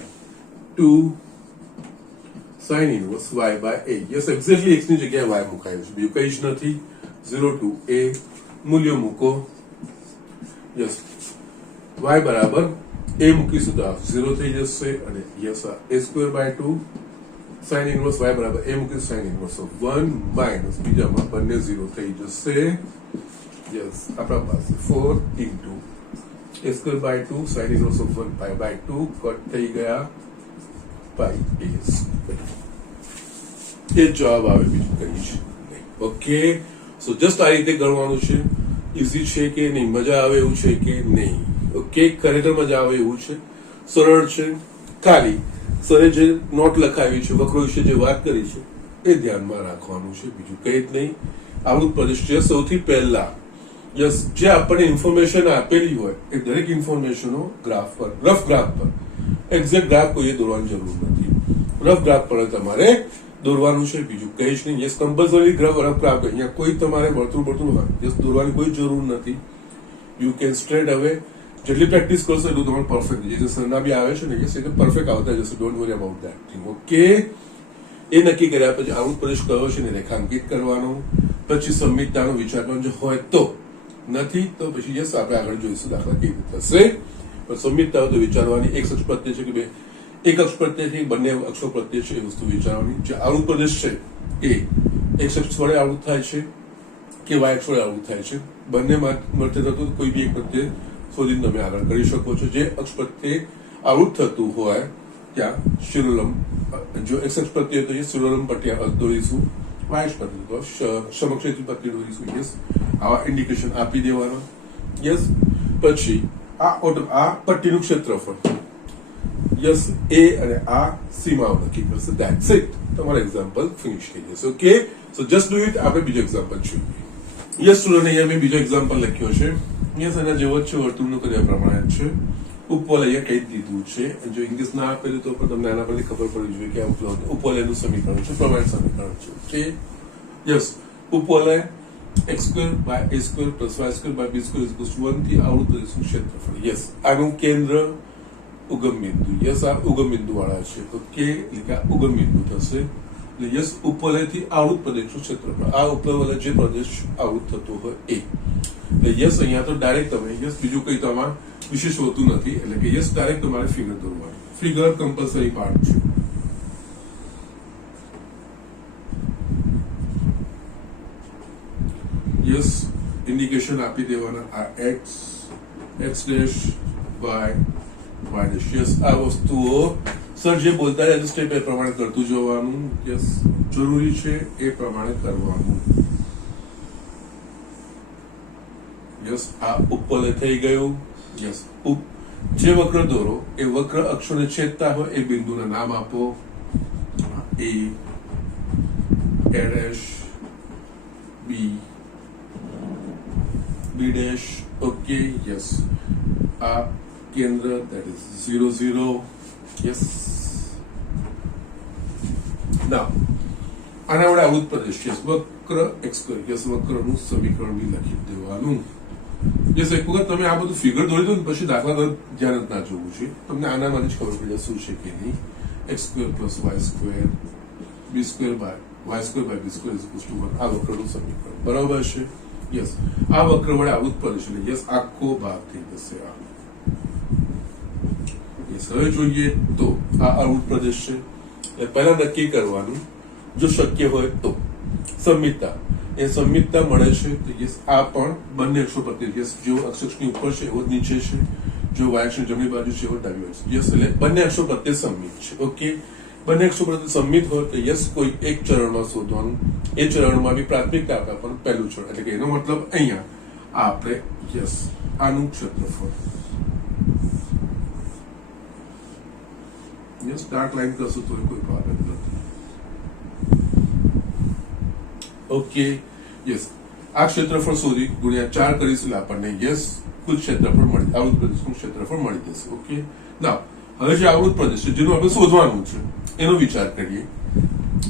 2 sin inverse y by a. Yes, exactly x ની જગ્યાએ y મુકાયું છે, બીજું કઈ જ નથી. 0 to a મૂલ્ય મૂકો. યસ, y બરાબર a મૂકીશું તો 0 થઈ જશે અને yes a square by 2 sin inverse y બરાબર a મૂકીશું sin inverse of 1 માઇનસ બીજામાં બંને 0 થઈ જશે. યસ, આપણા પાસે 4 into a square by 2 sin inverse of 1 pi by 2 cut થઈ ગયા pi a સ્ક્વેર. એ જવાબ આવે, બીજું કઈ જ નહીં. ઓકે, સો જસ્ટ આ રીતે ગણવાનું છે. ઇઝી છે કે નહીં, મજા આવે એવું છે કે નહીં? ઓકે, ખરેખર મજા આવે એવું છે, સરળ છે. ખાલી સરે જે નોટ લખાવી છે, વક્રો વિશે જે વાત કરી છે એ ધ્યાનમાં રાખવાનું છે, બીજું કઈ જ નહીં. આવૃત પ્રદેશ છે સૌથી પહેલા યસ જે આપણને ઇન્ફોર્મેશન આપેલી હોય એ દરેક ઇન્ફોર્મેશનો ગ્રાફ પર, રફ ગ્રાફ પર, એક્ઝેક્ટ ગ્રાફ કોઈએ દોરવાની જરૂર નથી, રફ ગ્રાફ પર તમારે દોરવાનું છે, બીજું કઈ જ નહીં. યસ, કમ્પલસરી રફ ગ્રાફ અહીંયા કોઈ તમારે વર્તુળ યસ દોરવાની કોઈ જરૂર નથી. યુ કેન સ્ટ્રેટ હવે જેટલી પ્રેક્ટિસ કરશો એટલું તમારે પરફેક્ટ જે સરના બી આવે છે ને યસ એટલે પરફેક્ટ આવતા જશે. Don't worry about that thing. Okay, એ નક્કી કર્યા પછી આવૃત પ્રદેશ કયો છે ને રેખાંકિત કરવાનો, પછી સંમિતતાનો વિચાર કરવાનો જો હોય તો, નથી તો પછી યસ આપણે આગળ જોઈશું દાખલા કેવી રીતે થશે. પણ સંમિતતા હોય તો વિચારવાની. એક અક્ષ પ્રત્યે છે કે બે એક અક્ષ પ્રત્યેથી બંને અક્ષો પ્રત્યે છે એ વસ્તુ વિચારવાની. જે આવૃત પ્રદેશ છે એ એક અક્ષ વડે આવૃત થાય છે કે વાય અક્ષ વડે આવૃત થાય છે, બંને મળતે થતું કોઈ બી એક પ્રત્યે શોધીને તમે આગળ કરી શકો છો. જે અક્ષ પ્રત્યે આવૃત થતું હોય ત્યાં શિરોલંબ, જો એક્સ અક્ષ પ્રત્યે તો એ શિરોલંબ પટ્ટી દોરીશું, વાય અક્ષ પ્રત્યે તો સમક્ષ પટ્ટી દોરીશું. યસ, આવા ઇન્ડિકેશન આપી દેવાના. યસ, પછી આ પટ્ટીનું ક્ષેત્રફળ યસ એ અને આ સીમાઓ નક્કી કરશે. ધેટ્સ ઇટ, તમારો એક્ઝામ્પલ ફિનિશ થઈ જશે. Okay, so just do it. આપણે બીજો એક્ઝામ્પલ જોઈએ. યસ સ્ટુડન્ટ, અહીંયા મેં બીજો એક્ઝામ્પલ લખ્યો છે. યસ, એના જેવો જ છે, વર્તુળનું કર્યા પ્રમાણે જ છે. ઉપવલય અહીંયા કહી દીધું છે. જો ઇંગ્લિશ ના આપેલું તો પણ તમને આના પરથી ખબર પડવી જોઈએ કે આ ઉપવલયનું સમીકરણ છે, પ્રમાણિત સમીકરણ છે. ઓકે, યસ, ઉપવલય x square by a square plus y square by b square is equal to 1 થી આવૃત પ્રદેશનું ક્ષેત્રફળ. યસ, આનું કેન્દ્ર ઉગમ બિંદુ. યસ, આ ઉગમ બિંદુ વાળા છે. ઓકે, એટલે આ ઉગમ બિંદુ થશે. એટલે યસ, ઉપવલયથી આવૃત પ્રદેશનું ક્ષેત્રફળ, આ ઉપવલય જે પ્રદેશ આવૃત થતો હોય એ. એટલે યસ, અહીંયા તો ડાયરેક્ટ તમે યસ બીજું કઈ તમારે વિશેષ હોતું નથી. એટલે કે યસ ડાયરેક્ટ તમારે ફિગર દોરવાની. ફિગર કમ્પલસરી પાર્ટ છે. યસ, ઇન્ડિકેશન આપી દેવાના. આ X dash Y dash. Yes, આ વસ્તુઓ સર જે બોલતા જાય સ્ટેપ એ પ્રમાણે કરતું જવાનું. યસ, જરૂરી છે એ પ્રમાણે કરવાનું. યસ, આ ઉપવલય થઈ ગયું. યસ, જે વક્ર દોરો એ વક્ર અક્ષોને છેદતા હોય એ બિંદુના નામ આપો. A dash, B dash, okay yes આ કેન્દ્ર that is 0 0 યસ now આના વડે આવું જ પ્રદેશ યસ વક્ર x સ્ક્વેર યસ વક્રનું સમીકરણ બી લખી દેવાનું યસ એક વખત તમે આ બધું ફિગર દોરી દો ને પછી દાખલા તરફ ધ્યાન જ ના જોવું છે તમને આનામાંથી જ ખબર પડી શું છે કે નહીં x square plus y square b square by y square by b square is equals to 1 આ વક્રનું સમીકરણ બરાબર છે યસ આ વક્ર વડે આવું જ પ્રદેશ એટલે યસ આખો ભાગ થઈ જશે આ યસ હવે જોઈએ તો આ આવું પ્રદેશ છે એટલે પહેલા નક્કી કરવાનું જો શક્ય હોય તો સંમિતતા એ સંમિતતા મળે છે તો યસ આ પણ બંને અક્ષો પ્રત્યે યસ જો અક્ષની ઉપર છે એવો જ નીચે છે જો y અક્ષની જમણી બાજુ છે એવો ડાબી બાજુ યસ એટલે બંને અક્ષો પ્રત્યે સંમિત છે ઓકે બંને અક્ષો પ્રત્યે સંમિત હોય તો યસ કોઈ એક ચરણમાં શોધવાનું એ ચરણમાં બી પ્રાથમિકતા આપે પણ પહેલું ચરણ એટલે કે એનો મતલબ અહીંયા આપણે યસ આનું ક્ષેત્રફળ યસ ડાર્ક લાઈન કરશું તો કોઈ પ્રોબ્લેમ નથી ઓકે યસ આ ક્ષેત્રફળ શોધી ગુણ્યા 4 કરીશું એટલે આપણને યસ કુલ ક્ષેત્રફળ મળી આવૃત પ્રદેશનું ક્ષેત્રફળ મળી જશે ઓકે ના હવે જે આવૃત પ્રદેશ છે જેનું આપણે શોધવાનું છે એનો વિચાર કરીએ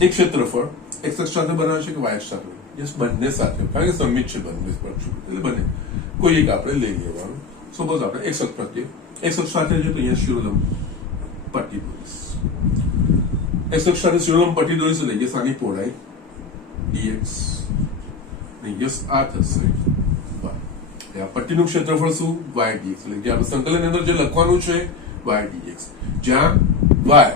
એક ક્ષેત્રફળ x અક્ષ સાથે બનાવે છે કે y અક્ષ સાથે યસ બંને સાથે કારણ કે સંમિત છે બંને પક્ષો એટલે બંને કોઈ એક આપણે લઈ લેવાનું સપોઝ આપણે x અક્ષ પ્રત્યે x અક્ષ સાથે છે તો અહીંયા શિરોલંબ પટ્ટી દોરીશ x અક્ષ સાથે શિરોલંબ પટ્ટી દોરીશ એટલે યસ આની પહોળાઈ dx ને યસ આ થશે આ પટ્ટીનું ક્ષેત્રફળ શું y dx એટલે કે આપણે સંકલનની અંદર જે લખવાનું છે y dx જ્યાં y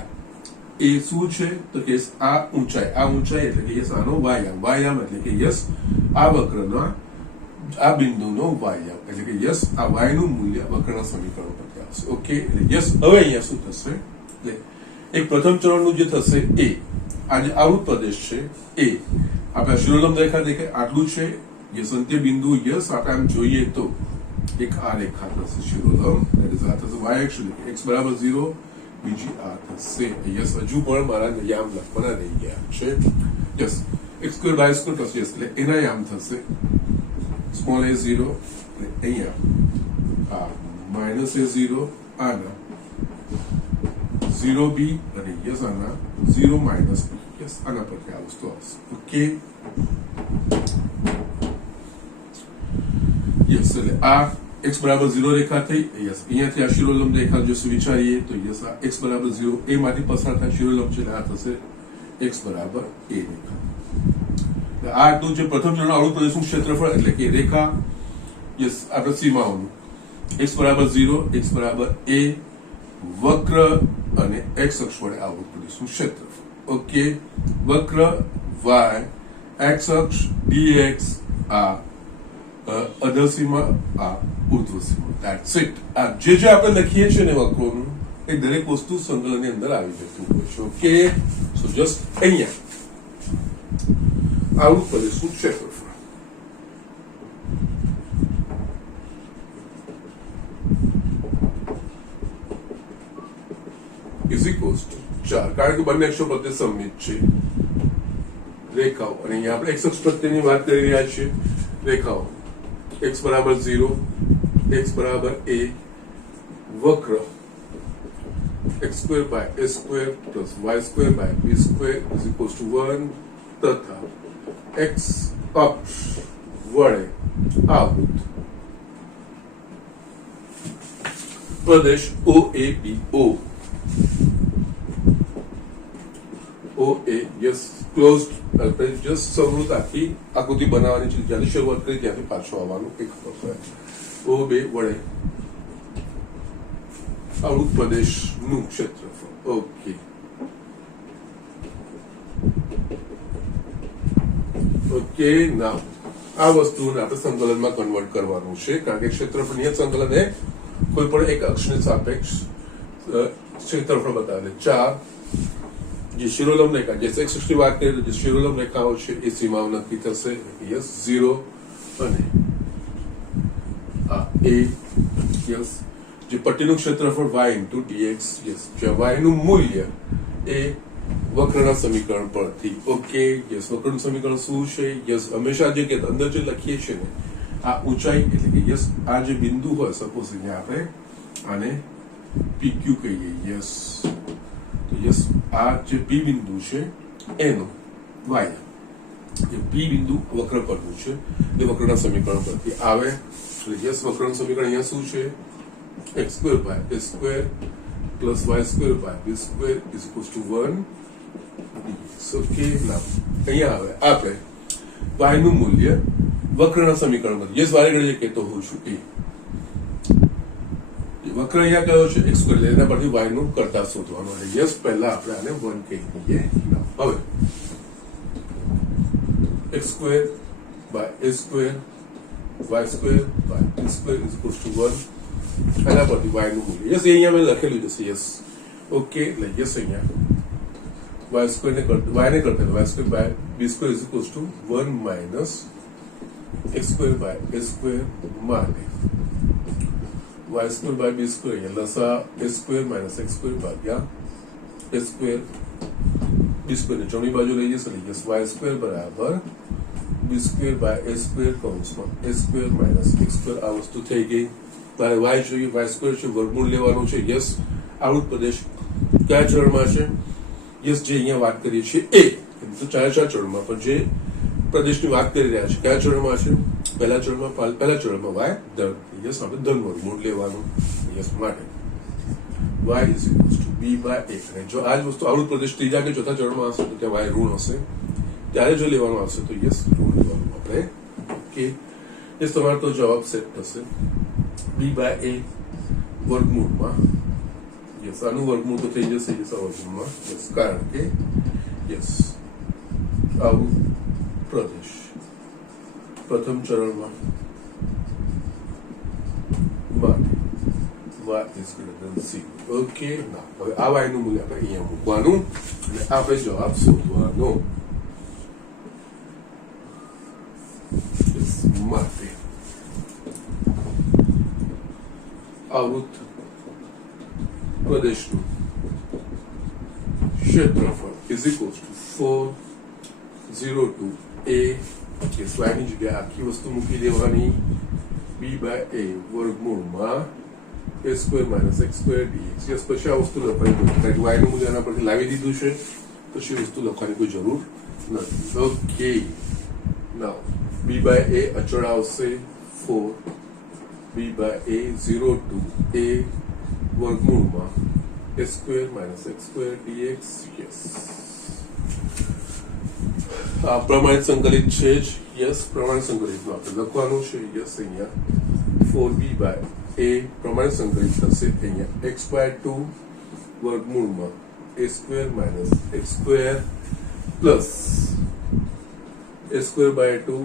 એ શું છે તો કે આ ઊંચાઈ એટલે કે યસ આનો y આમ એટલે કે યસ આ વક્રના આ બિંદુનો y આમ એટલે કે યસ આ y નું મૂલ્ય વક્રના સમીકરણ પરથી આવશે ઓકે એટલે યસ હવે અહીંયા શું થશે એટલે એક પ્રથમ ચરણનું જે થશે એ આ જે આવૃત પ્રદેશ છે એ આપણે શિરોલંબ રેખા દેખાય આટલું છે યસ અંત્ય બિંદુ યસ આપણે આમ જોઈએ તો એક આ રેખા થશે શિરોલંબ એટલે આ થશે y અક્ષ એટલે x બરાબર 0 બીજી આ થશે યસ હજુ પણ મારા યામ લખવાના રહી ગયા છે yes x square y square plus yes એટલે એના યામ થશે સ્મોલ a 0 એટલે અહીંયા આ માઇનસ a 0 આના 0b અને યસ આના 0 માઇનસ b યસ આના પરથી આ વસ્તુ આવશે ઓકે યસ એટલે આ x બરાબર 0 રેખા થઈ યસ અહીંયાથી આ શિરોલંબ રેખા જો વિચારીએ તો યસ આ x બરાબર 0 એ માંથી પસાર થાય શિરોલંબ છે આ થશે x બરાબર a રેખા આ આટલું જે પ્રથમ ચરણ આવૃત પ્રદેશનું ક્ષેત્રફળ એટલે કે રેખા યસ આપણે સીમાઓનું x બરાબર 0 x બરાબર a વક્ર અને x અક્ષ વડે આવૃત પ્રદેશનું ક્ષેત્રફળ ઓકે વક્ર y x અક્ષ dx આ અધર સીમા આ ઉર્ધ્વ સીમા ધેટ્સ ઇટ આ જે આપણે લખીએ છીએ ને વક્રોનું એ દરેક વસ્તુ સંકલનની અંદર આવી જતું હોય છે ઓકે સો જસ્ટ અહીંયા આવૃત પ્રદેશનું ક્ષેત્રફળ ઇઝ ઇક્વલ્સ ટુ 4 કારણ કે બંને અક્ષો પ્રત્યે સંમિત છે રેખાઓ અને અહીંયા આપણે x અક્ષ પ્રત્યેની વાત કરી રહ્યા છીએ રેખાઓ x બરાબર 0 x બરાબર a વક્ર x square by a square plus y square by b square is equals to 1 તથા x અક્ષ વડે આવૃત પ્રદેશ OABO OA yes closed just સંવૃત આખી આકૃતિ બનાવવાની છે જ્યાંથી શરૂઆત કરી ત્યાંથી પાછો આવવાનું એક OB વડે આવૃત પ્રદેશનું ક્ષેત્રફળ ઓકે ઓકે નાઉ આ વસ્તુને આપણે સંકલનમાં કન્વર્ટ કરવાનું છે કારણ કે ક્ષેત્રફળ નિયત સંકલન એ કોઈ પણ એક અક્ષને સાપેક્ષ ક્ષેત્રફળ બતાવે 4 જે શિરોલંબ રેખા જે x અક્ષની વાત કરીએ તો જે શિરોલંબ રેખાઓ છે એ સીમાઓ નક્કી થશે યસ 0 અને આ a યસ જે પટ્ટીનું ક્ષેત્રફળ y * dx યસ જ્યાં y નું મૂલ્ય એ વક્રના સમીકરણ પરથી ઓકે યસ વક્રનું સમીકરણ શું છે યસ હંમેશા જે કે અંદર જે લખીએ છીએ ને આ ઊંચાઈ એટલે કે યસ આ જે બિંદુ હોય સપોઝ અહીંયા આપણે આને PQ કહીએ યસ તો યસ આ જે P બિંદુ છે એનો y જે P બિંદુ વક્ર પરનું છે એ વક્રના સમીકરણ પરથી આવે એટલે યસ વક્રનું સમીકરણ અહીંયા શું છે x² by a² plus y² by b² is equals to 1 okay ના અહીંયા આવે આપણે y નું મૂલ્ય વક્રના સમીકરણ પરથી યસ વારે ઘડીએ કહેતો હોઉં છું એ વક્ર અહીંયા કયો છે x² એના પરથી y નું કરતા શોધવાનું એટલે યસ પહેલા આપણે આને 1 કહી દઈએ હવે x² by a² y² by b² is equals to 1 એના પરથી y નું મૂલ્ય યસ અહીંયા મેં લખેલું છે યસ ઓકે એટલે યસ અહીંયા y² ને કરતા y ને કરતા y² by b² is equals to 1 minus x² by a² માટે y² by b² અહીંયા લસા a² minus x² ભાગ્યા a² b² ને જમણી બાજુ લઈ જશે એટલે યસ y² બરાબર b² by a² કૌંસમાં a² minus x² આ વસ્તુ થઈ ગઈ તારે y જોઈએ y² છે વર્ગમૂળ લેવાનું છે યસ આવૃત પ્રદેશ કયા ચરણમાં છે યસ જે અહીંયા વાત કરીએ છીએ એ તો ચારે ચરણમાં પણ જે પ્રદેશની વાત કરી રહ્યા છે કયા ચરણમાં છે પહેલા ચરણમાં y દર યસ આપણે ધન વર્ગમૂળ લેવાનું યસ માટે y is equals to b by a અને જો આ જ વસ્તુ આવૃત પ્રદેશ ત્રીજા કે ચોથા ચરણમાં હશે તો ત્યાં y ઋણ હશે ત્યારે જો લેવાનું આવશે તો યસ ઋણ લેવાનું આપણે ઓકે યસ તમારો તો જવાબ સેટ થશે b by a વર્ગમૂળમાં યસ આનું વર્ગમૂળ તો થઈ જશે યસ આ વર્ગમૂળમાં યસ કારણ કે યસ આવૃત પ્રદેશ પ્રથમ ચરણમાં માટે y is greater than 0 okay ના હવે આ y નું મૂલ્ય આપણે અહીંયા મૂકવાનું અને આપણે જવાબ શોધવાનો માટે આવૃત પ્રદેશનું ક્ષેત્રફળ is equals to 402 a કે સ્લાઇડની જગ્યાએ આખી વસ્તુ મૂકી દેવાની b by a વર્ગમૂળમાં a² minus x² dx yes પછી આ વસ્તુ લખવાની કારણ કે y નું મૂલ્ય આના પરથી લાવી દીધું છે પછી વસ્તુ લખવાની કોઈ જરૂર નથી okay now b by a અચળ આવશે 4 b by a 0 to a વર્ગમૂળમાં a² minus x² dx yes આ પ્રમાણિત સંકલિત છે જ યસ પ્રમાણિત સંકલિતમાં આપણે લખવાનું છે યસ અહીંયા 4b by a પ્રમાણિત સંકલિત થશે અહીંયા x by 2 વર્ગમૂળમાં a² minus x² plus a² by 2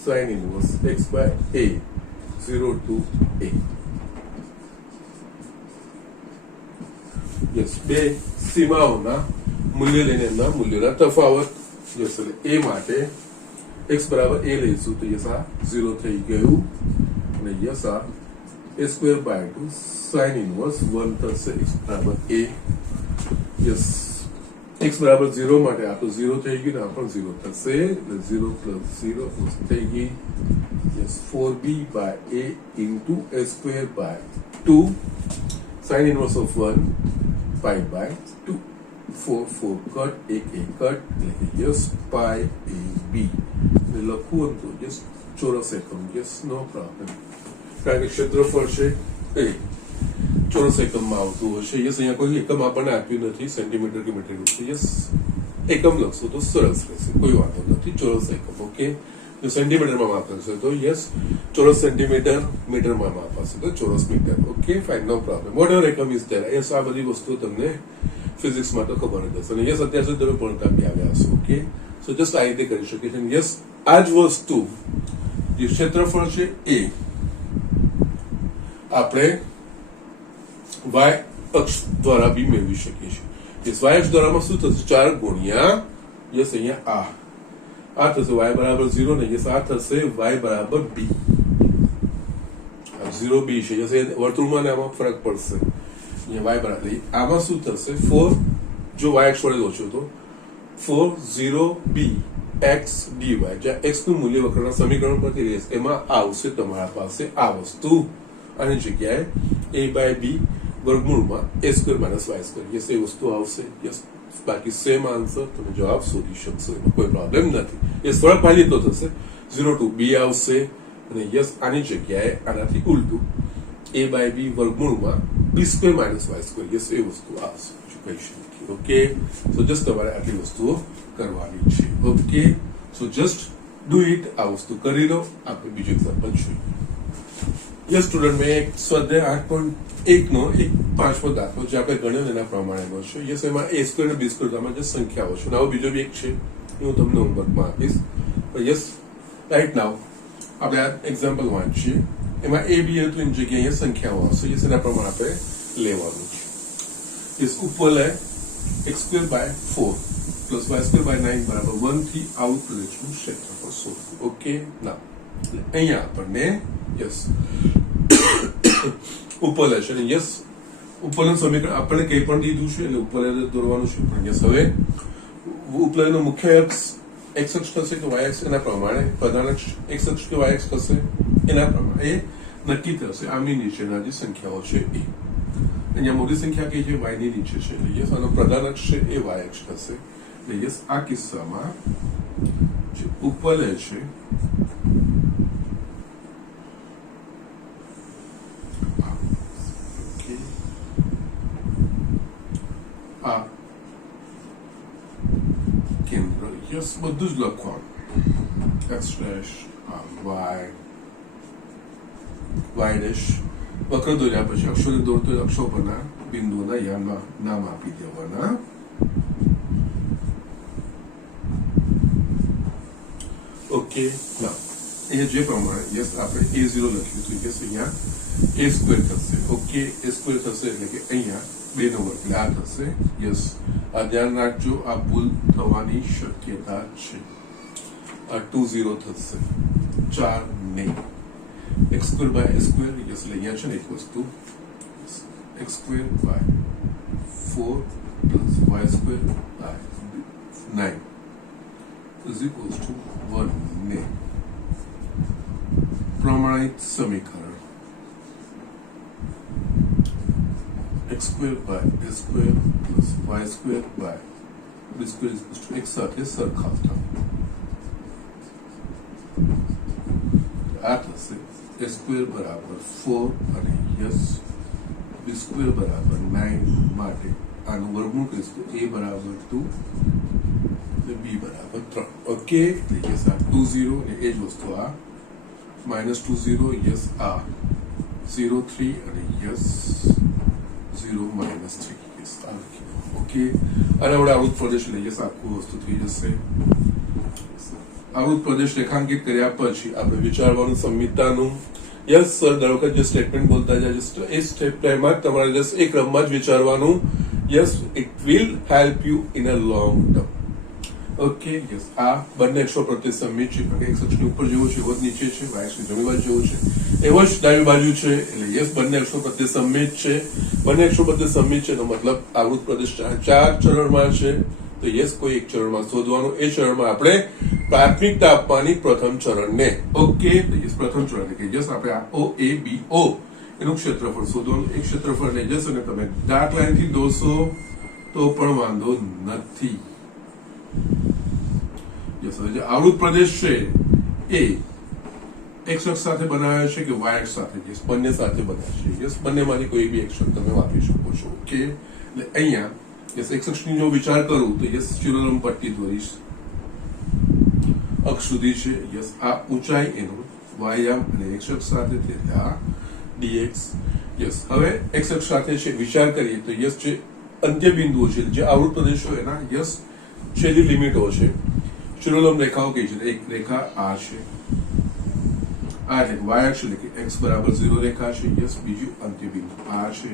sin inverse x by a 0 to a yes બે સીમાઓના મૂલ્ય લઈને એમના મૂલ્યના તફાવત યસ એટલે a માટે x બરાબર a લઈશું તો યસ આ 0 થઈ ગયું અને યસ આ a² by 2 sin inverse 1 થશે x બરાબર a યસ x બરાબર 0 માટે આ તો 0 થઈ ગયું ને આ પણ 0 થશે એટલે 0 plus 0 થઈ ગઈ yes 4b by a into a² by 2 sin inverse of 1 pi by 2 4 cut એક કટ એટલે કે યસ પાઈ a b ને લખવું તો યસ ચોરસ એકમ યસ નો પ્રોબ્લેમ કારણ કે ક્ષેત્રફળ છે એ ચોરસ એકમમાં આવતું હશે યસ અહીંયા કોઈ એકમ આપણને આપ્યું નથી સેન્ટીમીટર કે મીટર છે યસ એકમ લખશો તો સરસ રહેશે કોઈ વાંધો નથી ચોરસ એકમ ઓકે જો સેન્ટીમીટરમાં માપ કરશો તો યસ ચોરસ સેન્ટીમીટર મીટરમાં માપ હશે તો ચોરસ મીટર ઓકે ફાઇન નો પ્રોબ્લેમ વોટ એવર એકમ ઇઝ ધેર યસ આ બધી વસ્તુઓ તમને ફિઝિક્સમાં તો ખબર જ હશે અને યસ અત્યાર સુધી તમે ભણતા બી આવ્યા હશો ઓકે સો જસ્ટ આ રીતે કરી શકીએ છીએ યસ આ જ વસ્તુ જે ક્ષેત્રફળ છે એ આપણે y અક્ષ દ્વારા બી મેળવી શકીએ છીએ યસ y અક્ષ દ્વારામાં શું થશે 4 ગુણ્યા યસ અહીંયા આ થશે y બરાબર 0 ને યસ આ થશે y બરાબર b 0 b છે યસ વર્તુળમાં ને આમાં ફરક પડશે અહીંયા y બરાબર આમાં શું થશે 4 જો y અક્ષ વડે ઓછો તો 4 0 b x dy જ્યાં x નું મૂલ્ય વક્રના સમીકરણ પરથી લેશ એમાં આવશે તમારા પાસે આ વસ્તુ આની જગ્યાએ a by b વર્ગમૂળમાં a square minus y square yes એ વસ્તુ આવશે યસ બાકી સેમ આન્સર તમે જવાબ શોધી શકશો એમાં કોઈ પ્રોબ્લેમ નથી એ થોડા પહેલી તો થશે 0 to b આવશે અને યસ આની જગ્યાએ આનાથી ઉલટું a by b વર્ગમૂળમાં b square minus y square yes એ વસ્તુ આવશે કહી શકીએ ઓકે સો જસ્ટ તમારે આટલી વસ્તુઓ કરવાની છે okay so just do it આ વસ્તુ કરી લો આપણે બીજું એક્ઝામ્પલ જોઈએ યસ સ્ટુડન્ટ મેં એક સ્વાધ્યાય 8.1 નો એક પાંચમો દાખલો જે આપણે ગણ્યો એના પ્રમાણેનો છે યસ એમાં a સ્ક્વેર અને b સ્ક્વેર આમાં જે સંખ્યાઓ છે આવો બીજો બી એક છે હું તમને હોમવર્કમાં આપીશ યસ રાઈટ નાવ આપણે આ એક્ઝામ્પલ વાંચીએ એમાં a b હતું એની જગ્યાએ અહીંયા સંખ્યાઓ આવશે યસ એના પ્રમાણે આપણે લેવાનું છે યસ ઉપર લે x square by 4 plus y square by 9 બરાબર 1 થી આઉટ પ્રદેશનું ક્ષેત્રફળ શોધવું ઓકે ના અહીંયા આપણને યસ ઉપર લે છે અને યસ ઉપરનું સમીકરણ આપણને કંઈ પણ દીધું છે એટલે ઉપર દોરવાનું છે પણ યસ હવે ઉપરનો મુખ્ય અક્ષ x અક્ષ થશે કે y અક્ષ એના પ્રમાણે પ્રધાન અક્ષ x અક્ષ કે y અક્ષ થશે એના પ્રમાણે એ નક્કી થશે આમની નીચેના જે સંખ્યાઓ છે એ અહીંયા મોટી સંખ્યા કઈ છે y ની નીચે છે એટલે યસ આનો પ્રધાન અક્ષ છે એ y અક્ષ થશે એટલે યસ આ કિસ્સામાં જે ઉપર લે છે આ કેન્દ્ર યસ બધું જ લખવાનું x ડેશ y ડેશ વક્ર દોર્યા પછી અક્ષરો દોરતો અક્ષરો પરના બિંદુઓના યામના નામ આપી દેવાના ઓકે ના અહીંયા જે પ્રમાણે યસ આપણે a0 લખ્યું હતું યસ અહીંયા a સ્ક્વેર થશે ઓકે a સ્ક્વેર થશે એટલે કે અહીંયા 2 નો વર્ગ એટલે આ થશે યસ આ ધ્યાન રાખજો આ ભૂલ થવાની શક્યતા છે આ 2 0 થશે 4 નહીં x square by a square yes એટલે અહીંયા છે ને એક વસ્તુ x square by 4 plus y square by 9 is equals to 1 ને પ્રમાણિત સમીકરણ x square by a square plus y square by b square is equals to x સાથે સરખાવતા આ થશે a square બરાબર 4 અને યસ b square બરાબર 9 માટે આનું વર્ગમૂળ કરીશું a બરાબર 2 અને b બરાબર 3 ઓકે એટલે યસ આ 2 0 અને એ જ વસ્તુ આ -2 0 યસ આ 0 3 અને યસ 0 -3 યસ આ ઓકે અને હવે આવૃત પ્રદેશ લઈએ આખું વસ્તુ થઈ જશે આવૃત પ્રદેશ રેખાંકિત કર્યા પછી આપણે વિચારવાનું સંમિતતાનું યસ સર દર વખત જે સ્ટેટમેન્ટ બોલતા જાય એ સ્ટેપ ટાઈમમાં તમારે જસ્ટ એક ક્રમમાં જ વિચારવાનું yes it will help you in a long term okay yes આ બંને અક્ષરો પ્રત્યે સંમિત છે કારણ કે x અક્ષની ઉપર જેવો છે એવો જ નીચે છે y અક્ષની જમણી બાજુ જેવો છે એવો જ ડાબી બાજુ છે એટલે યસ બંને અક્ષરો પ્રત્યે સંમિત છે બંને અક્ષરો પ્રત્યે સંમિત છે તો મતલબ આવૃત પ્રદેશ 4 ચરણમાં છે તો યસ કોઈ એક ચરણમાં શોધવાનું એ ચરણમાં આપણે પ્રાથમિકતા આપવાની પ્રથમ ચરણને ઓકે તો યસ પ્રથમ ચરણ કે યસ આપણે આ o a b o એનું ક્ષેત્રફળ શોધવાનું એક ક્ષેત્રફળ લઈ જશો અને તમે ડાર્ક લાઈનથી દોરશો તો પણ વાંધો નથી યસ જે આવૃત પ્રદેશ છે એ x અક્ષ સાથે બનાવ્યો છે કે y અક્ષ સાથે યસ બંને સાથે બનાવ્યો છે યસ બંનેમાંથી કોઈ બી એક અક્ષર તમે વાપરી શકો છો ઓકે એટલે અહીંયા યસ x અક્ષની જો વિચાર કરું તો યસ શિરોલંબ પટ્ટી દોરીશ અક્ષ સુધી છે યસ આ ઊંચાઈ એનું y યામ અને x અક્ષ સાથે એટલે આ dx યસ હવે x અક્ષ સાથે છે વિચાર કરીએ તો યસ જે અંત્ય બિંદુઓ છે જે આવૃત પ્રદેશો એના યસ છેલ્લી લિમિટો છે શિરોલંબ રેખાઓ કઈ છે એક રેખા આ છે આ એટલે y અક્ષ એટલે કે x બરાબર 0 રેખા છે યસ બીજું અંત્ય બિંદુ આ છે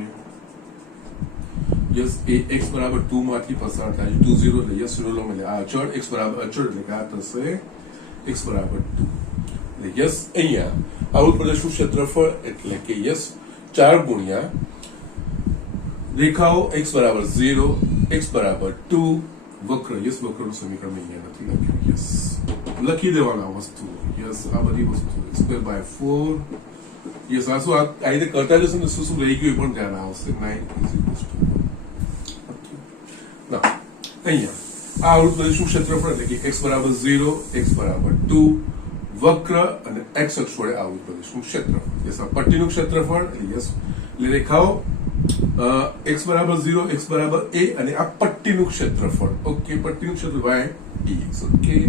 યસ એ x બરાબર 2 માંથી પસાર થાય છે 2 0 એટલે યસ શિરોલંબ એટલે આ અચળ x બરાબર અચળ એટલે કે આ થશે x બરાબર 2 એટલે યસ અહીંયા આવૃત પ્રદેશનું ક્ષેત્રફળ એટલે કે યસ 4 ગુણ્યા રેખાઓ x બરાબર 0 x બરાબર 2 વક્ર યસ વક્રનું સમીકરણ મેં અહીંયા નથી લખ્યું યસ લખી દેવાના વસ્તુ યસ આ બધી વસ્તુ x² by 4 યસ આ શું આ રીતે કરતા જશો ને શું રહી ગયું એ પણ ધ્યાન આવશે 9 ના અહીંયા આ આવૃત પ્રદેશનું ક્ષેત્રફળ એટલે કે x બરાબર 0 x બરાબર 2 વક્ર અને x અક્ષ વડે આવૃત પ્રદેશનું ક્ષેત્રફળ યસ આ પટ્ટીનું ક્ષેત્રફળ એટલે યસ એટલે રેખાઓ x બરાબર 0 x બરાબર a અને આ પટ્ટીનું ક્ષેત્રફળ ઓકે પટ્ટીનું ક્ષેત્રફળ y dx ઓકે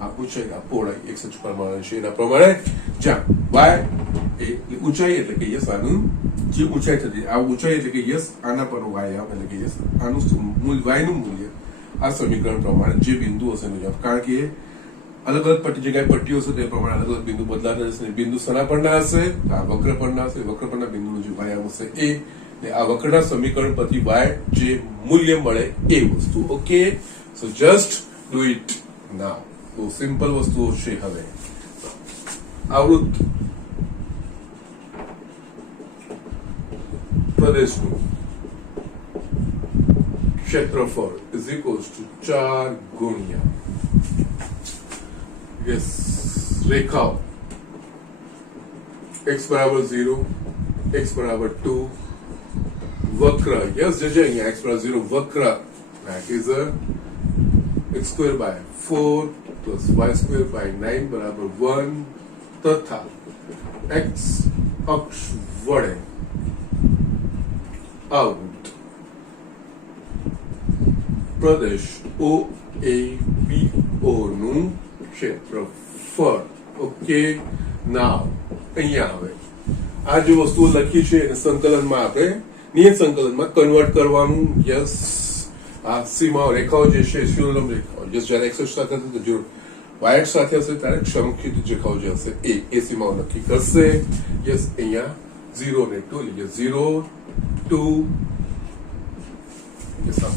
આ ઊંચાઈ આ પહોળાઈ x અક્ષ પ્રમાણે છે એના પ્રમાણે જ્યાં y એ ઊંચાઈ એટલે કે યસ આનું જે ઊંચાઈ થતી આ ઊંચાઈ એટલે કે યસ આના પરનું y આવે એટલે કે યસ આનું મૂલ્ય y નું મૂલ્ય આ સમીકરણ પ્રમાણે જે બિંદુ હશે એનું જવાબ કારણ કે अलग अलग पट्टी जगह पट्टीओ से प्रमाण अलग अलग बिंदु बदलाता जैसे बिंदु सना पड़ना हसे आ वक्र पड़ना हसे वक्र पड़ना बिंदु जो y आवશે a ને આ વક્રના સમીકરણ પરથી y જે મૂલ્ય મળે એ વસ્તુ okay so just do it નાઉ તો સિમ્પલ વસ્તુઓ છે હવે આવૃત પ્રદેશનું ક્ષેત્રફળ ઇઝ ઇક્વલ્સ ટુ 4 ગુણ્યા यस रेखाओं x बराबर 0 x बराबर 2 वक्र यस जैसे x बराबर 0 वक्र that is a x square by 4 plus y square by 9 बराबर 1 तथा x अक्ष वड़े आवृत प्रदेश O A B O નું ક્ષેત્રફળ ઓકે નાવ અહીંયા આવે આ જે વસ્તુઓ લખી છે એને સંકલનમાં આપણે નિયત સંકલનમાં કન્વર્ટ કરવાનું યસ આ સીમાઓ રેખાઓ જે છે શૂન્યલંબ રેખાઓ યસ જ્યારે x અક્ષ સાથે હશે તો જો y અક્ષ સાથે હશે ત્યારે સમક્ષિતિજ રેખાઓ જે હશે એ સીમાઓ નક્કી કરશે યસ અહીંયા 0 ને 2 એટલે 0 2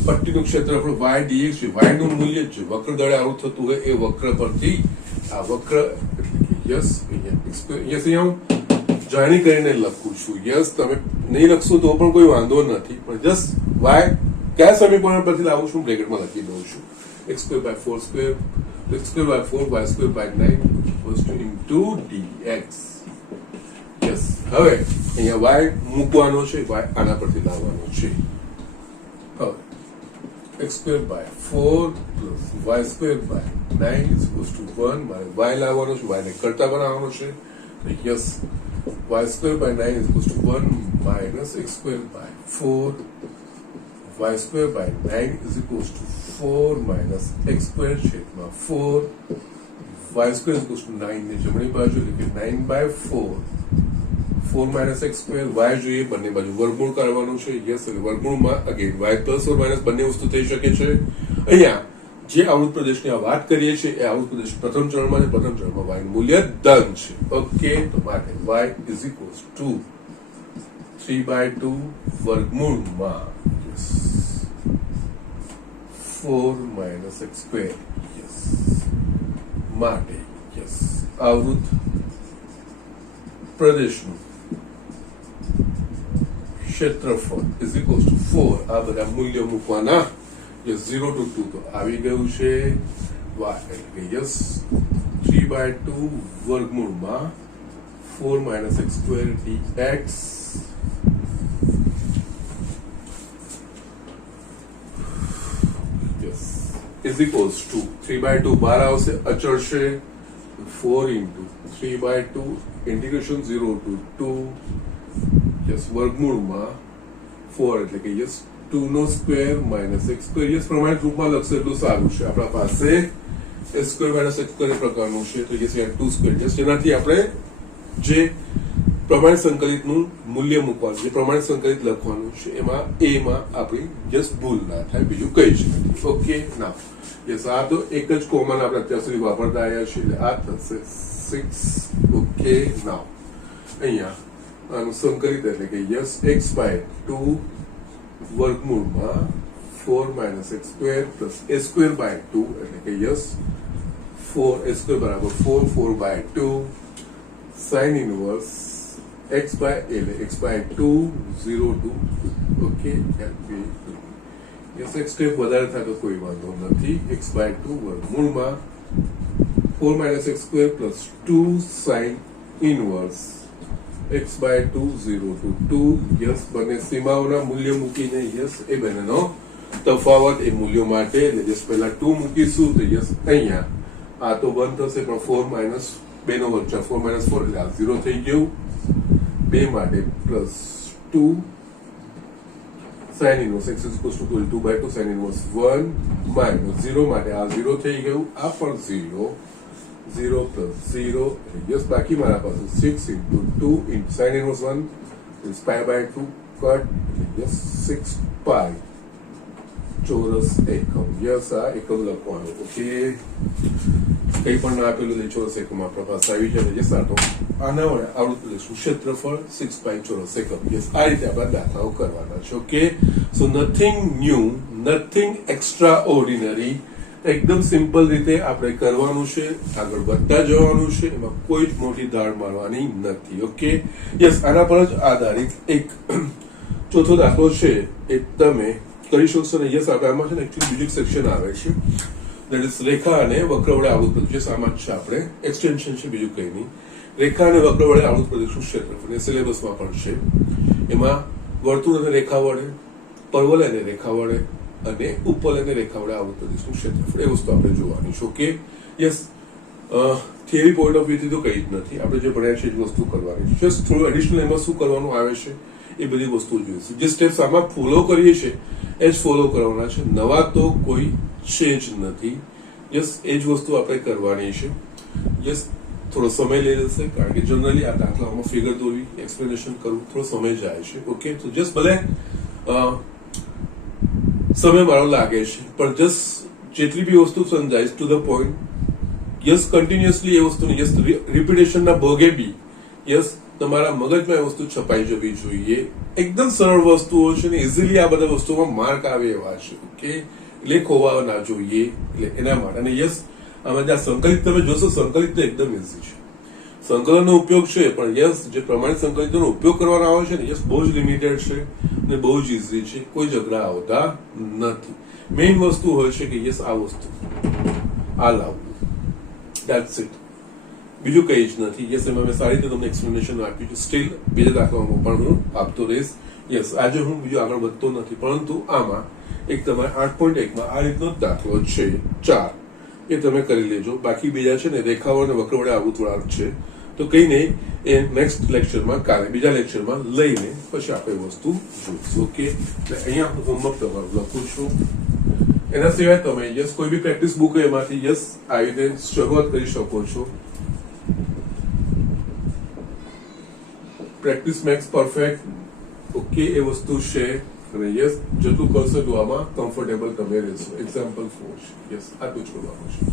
પટ્ટીનું ક્ષેત્રફળ y dx છે y નું મૂલ્ય છે વક્ર દળે આવૃત થતું હોય એ વક્ર પરથી આ વક્ર એટલે કે યસ અહીંયા હું જાણી કરીને લખું છું યસ તમે નહીં લખશો તો પણ કોઈ વાંધો નથી પણ જસ્ટ y કયા સમીકરણ પરથી લાવું છું બ્રેકેટમાં લખી દઉં છું x² by 4 square x² by 4 y² by 9 equals to into dx yes હવે અહીંયા y મૂકવાનો છે y આના પરથી લાવવાનો છે x square by 4 plus y square by 9 is equals to 1 મારે y લાવવાનો છે y ને કરતા બનાવવાનો છે yes y square by 9 is equals to 1 minus x square by 4 y square by 9 is equals to 4 minus x square છેદમાં 4 y square is equals to 9 ને જમણી બાજુ એટલે કે 9 by 4 4 minus x square y જોઈએ બંને બાજુ વર્ગમૂળ કરવાનું છે યસ એટલે વર્ગમૂળમાં again y plus or minus બંને વસ્તુ થઈ શકે છે અહીંયા જે આવૃત પ્રદેશની આ વાત કરીએ છીએ એ આવૃત પ્રદેશ પ્રથમ ચરણમાં છે પ્રથમ ચરણમાં y નું મૂલ્ય ધન છે ઓકે તો માટે y is equals to 3/2 વર્ગમૂળમાં 4 minus x square યસ માટે યસ આવૃત પ્રદેશનું ક્ષેત્રફળ is equals to 4 આ બધા મૂલ્ય મૂકવાના યસ 0 to 2 તો આવી ગયું છે y એટલે કે યસ 3/2 વર્ગમૂળમાં 4 minus x square dx yes is equals to 3/2 બહાર આવશે અચળ છે 4 into 3/2 integration 0 to 2 યસ વર્ગમૂળમાં 4 એટલે કે યસ 2 નો square minus x square yes પ્રમાણિત રૂપમાં લખશે એટલું સારું છે આપણા પાસે x square minus x square પ્રકારનું છે તો યસ 2 સ્ક્વેર યસ જેનાથી આપણે જે પ્રમાણિત સંકલિતનું મૂલ્ય મૂકવાનું જે પ્રમાણિત સંકલિત લખવાનું છે એમાં a માં આપણી યસ ભૂલ ના થાય બીજું કઈ છે ઓકે ના યસ આ તો એક જ કોમન આપણે અત્યાર સુધી વાપરતા આવ્યા છીએ એટલે આ થશે 6 ઓકે નાવ અહીંયા આનું સંકલિત એટલે કે યસ x/2 વર્ગમૂળમાં 4 minus x square plus a square by 2 એટલે કે યસ 4 a square બરાબર 4/2 sin inverse x by 2 0 to okay yes એક સ્ટેપ વધારે થાય તો કોઈ વાંધો નથી. x/2 વર્ગમૂળમાં 4 - x² + 2 sin inverse x/2 0 to 2. Yes બંને સીમાઓના મૂલ્ય મૂકીને યસ એ બંનેનો તફાવત એ મૂલ્યો માટે એટલે જસ્ટ પહેલા 2 મૂકીશું તો યસ અહીંયા આ તો 1 થશે પણ 4 - 2 નો વર્ગ 4 - 4 એટલે આ 0 થઈ ગયું. 2 માટે +2 sin inverse x is equals to 2/2 sin inverse 1 - 0 માટે આ 0 થઈ ગયું. આ પણ 0 0 + 0 યસ બાકી મારા પાસે 6 * 2 * sin inverse 1 is pi/2 cut yes 6 pi ચોરસ એકમ. યસ આ એકમ લખવાનું. ઓકે કઈ પણ ના આપેલું એટલે ચોરસ એકમ આપણા પાસે આવી જાય. યસ આ તો આના વડે આવડતું લઈશું ક્ષેત્રફળ 6 pi ચોરસ એકમ. યસ આ રીતે આપણે દાખલાઓ કરવાના છે. Okay so nothing new, nothing extra ordinary, એકદમ સિમ્પલ રીતે આપણે કરવાનું છે, આગળ વધતા જવાનું છે, એમાં કોઈ જ મોટી દાળ મારવાની નથી. ઓકે યસ આના પર જ આધારિત એક ચોથો દાખલો છે એ તમે કરી શકશો ને. યસ આપણે આમાં છે ને એકચ્યુઅલી બીજું સેક્શન આવે છે દેટ ઇઝ રેખા અને વક્ર વડે આવૃત પ્રદેશ. આમાં જ છે આપણે એક્સટેન્શન છે બીજું કઈ નહીં. રેખા અને વક્ર વડે આવૃત પ્રદેશનું ક્ષેત્રફળ એ સિલેબસમાં પણ છે. એમાં વર્તુળ અને રેખા વડે, પરવલય અને રેખા વડે અને ઉપવલય અને રેખા વડે આવૃત પ્રદેશનું ક્ષેત્રફળ એ વસ્તુ આપણે જોવાની છે. Okay yes theory point of વ્યૂથી તો કઈ જ નથી, આપણે જે ભણ્યા છે એ જ વસ્તુ કરવાની છે. જસ્ટ થોડું એડિશનલ એમાં શું કરવાનું આવે છે એ બધી વસ્તુ જોઈશું. જે સ્ટેપ્સ આમાં ફોલો કરીએ છીએ એ જ ફોલો કરવાના છે, નવા તો કોઈ છે જ નથી. યસ એ જ વસ્તુ આપણે કરવાની છે. યસ થોડો સમય લઈ જશે કારણ કે જનરલી આ દાખલાઓમાં ફિગર દોરવી, એક્સપ્લેનેશન કરવું થોડો સમય જાય છે. ઓકે તો જસ્ટ ભલે સમય મારો લાગે છે પણ જસ્ટ જેટલી બી વસ્તુ સમજાય to the point. Yes continuously એ વસ્તુની યસ રિપીટેશનના ભોગે બી યસ તમારા મગજમાં એ વસ્તુ છપાઈ જવી જોઈએ. એકદમ સરળ વસ્તુઓ છે ને ઇઝીલી આ બધા વસ્તુઓમાં માર્ક આવે એવા છે. ઓકે એટલે ખોવા ના જોઈએ એટલે એના માટે. અને યસ આમાં જે સંકલિત તમે જોશો સંકલિત તો એકદમ ઇઝી છે. સંકલનનો ઉપયોગ છે પણ યસ જે પ્રમાણિત સંકલિતોનો ઉપયોગ કરવાનો આવે છે ને યસ બહુ જ લિમિટેડ છે અને બહુ જ ઇઝી છે, કોઈ ઝઘડા આવતા નથી. મેઇન વસ્તુ હોય છે કે યસ આ વસ્તુ આ લાવવું, ધેટ્સ ઇટ, બીજું કઈ જ નથી. યસ એમાં મેં સારી રીતે તમને એક્સપ્લેનેશન આપ્યું છે. સ્ટીલ બીજા દાખલાઓમાં પણ હું આપતો રહીશ. યસ આજે હું બીજું આગળ વધતો નથી પરંતુ આમાં એક તમારે 8.1 આ રીતનો દાખલો છે 4 એ તમે કરી લેજો. બાકી બીજા છે ને રેખાઓ અને વક્ર વડે આવૃત વાળા છે તો કઈ નહીં એ નેક્સ્ટ લેક્ચરમાં કાલે બીજા લેક્ચરમાં લઈને પછી આપણે વસ્તુ જોઈશું. ઓકે એટલે અહીંયા હું હોમવર્ક તમારું લખું છું. એના સિવાય તમે યસ કોઈ બી પ્રેક્ટિસ બુક એમાંથી યસ આવી રીતે શરૂઆત કરી શકો છો. Practice max perfect. ઓકે એ વસ્તુ છે અને યસ જેટલું કરશો એટલું આમાં કમ્ફર્ટેબલ તમે રહેશો. એક્ઝામ્પલ 4 છે. યસ આટલું જ કરવાનું છે.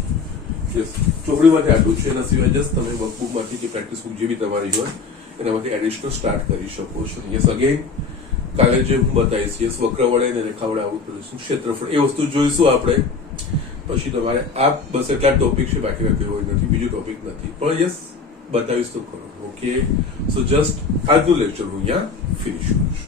યસ ચોપડીમાંથી આટલું છે. એના સિવાય જસ્ટ તમે વર્કબુકમાંથી કે પ્રેક્ટિસ બુક જે બી તમારી હોય એનામાંથી એડિશનલ સ્ટાર્ટ કરી શકો છો. યસ અગેન કાલે જે હું બતાવીશ યસ વક્ર વડે અને રેખા વડે આવૃત પ્રદેશનું ક્ષેત્રફળ એ વસ્તુ જોઈશું આપણે. પછી તમારે આ બસ એટલા ટોપિક છે, બાકી કોઈ હોય નથી, બીજું ટોપિક નથી પણ યસ બતાવીશ તો ખરો. ઓકે સો જસ્ટ આજનું લેક્ચર હું અહીંયા ફિનિશ કરું છું.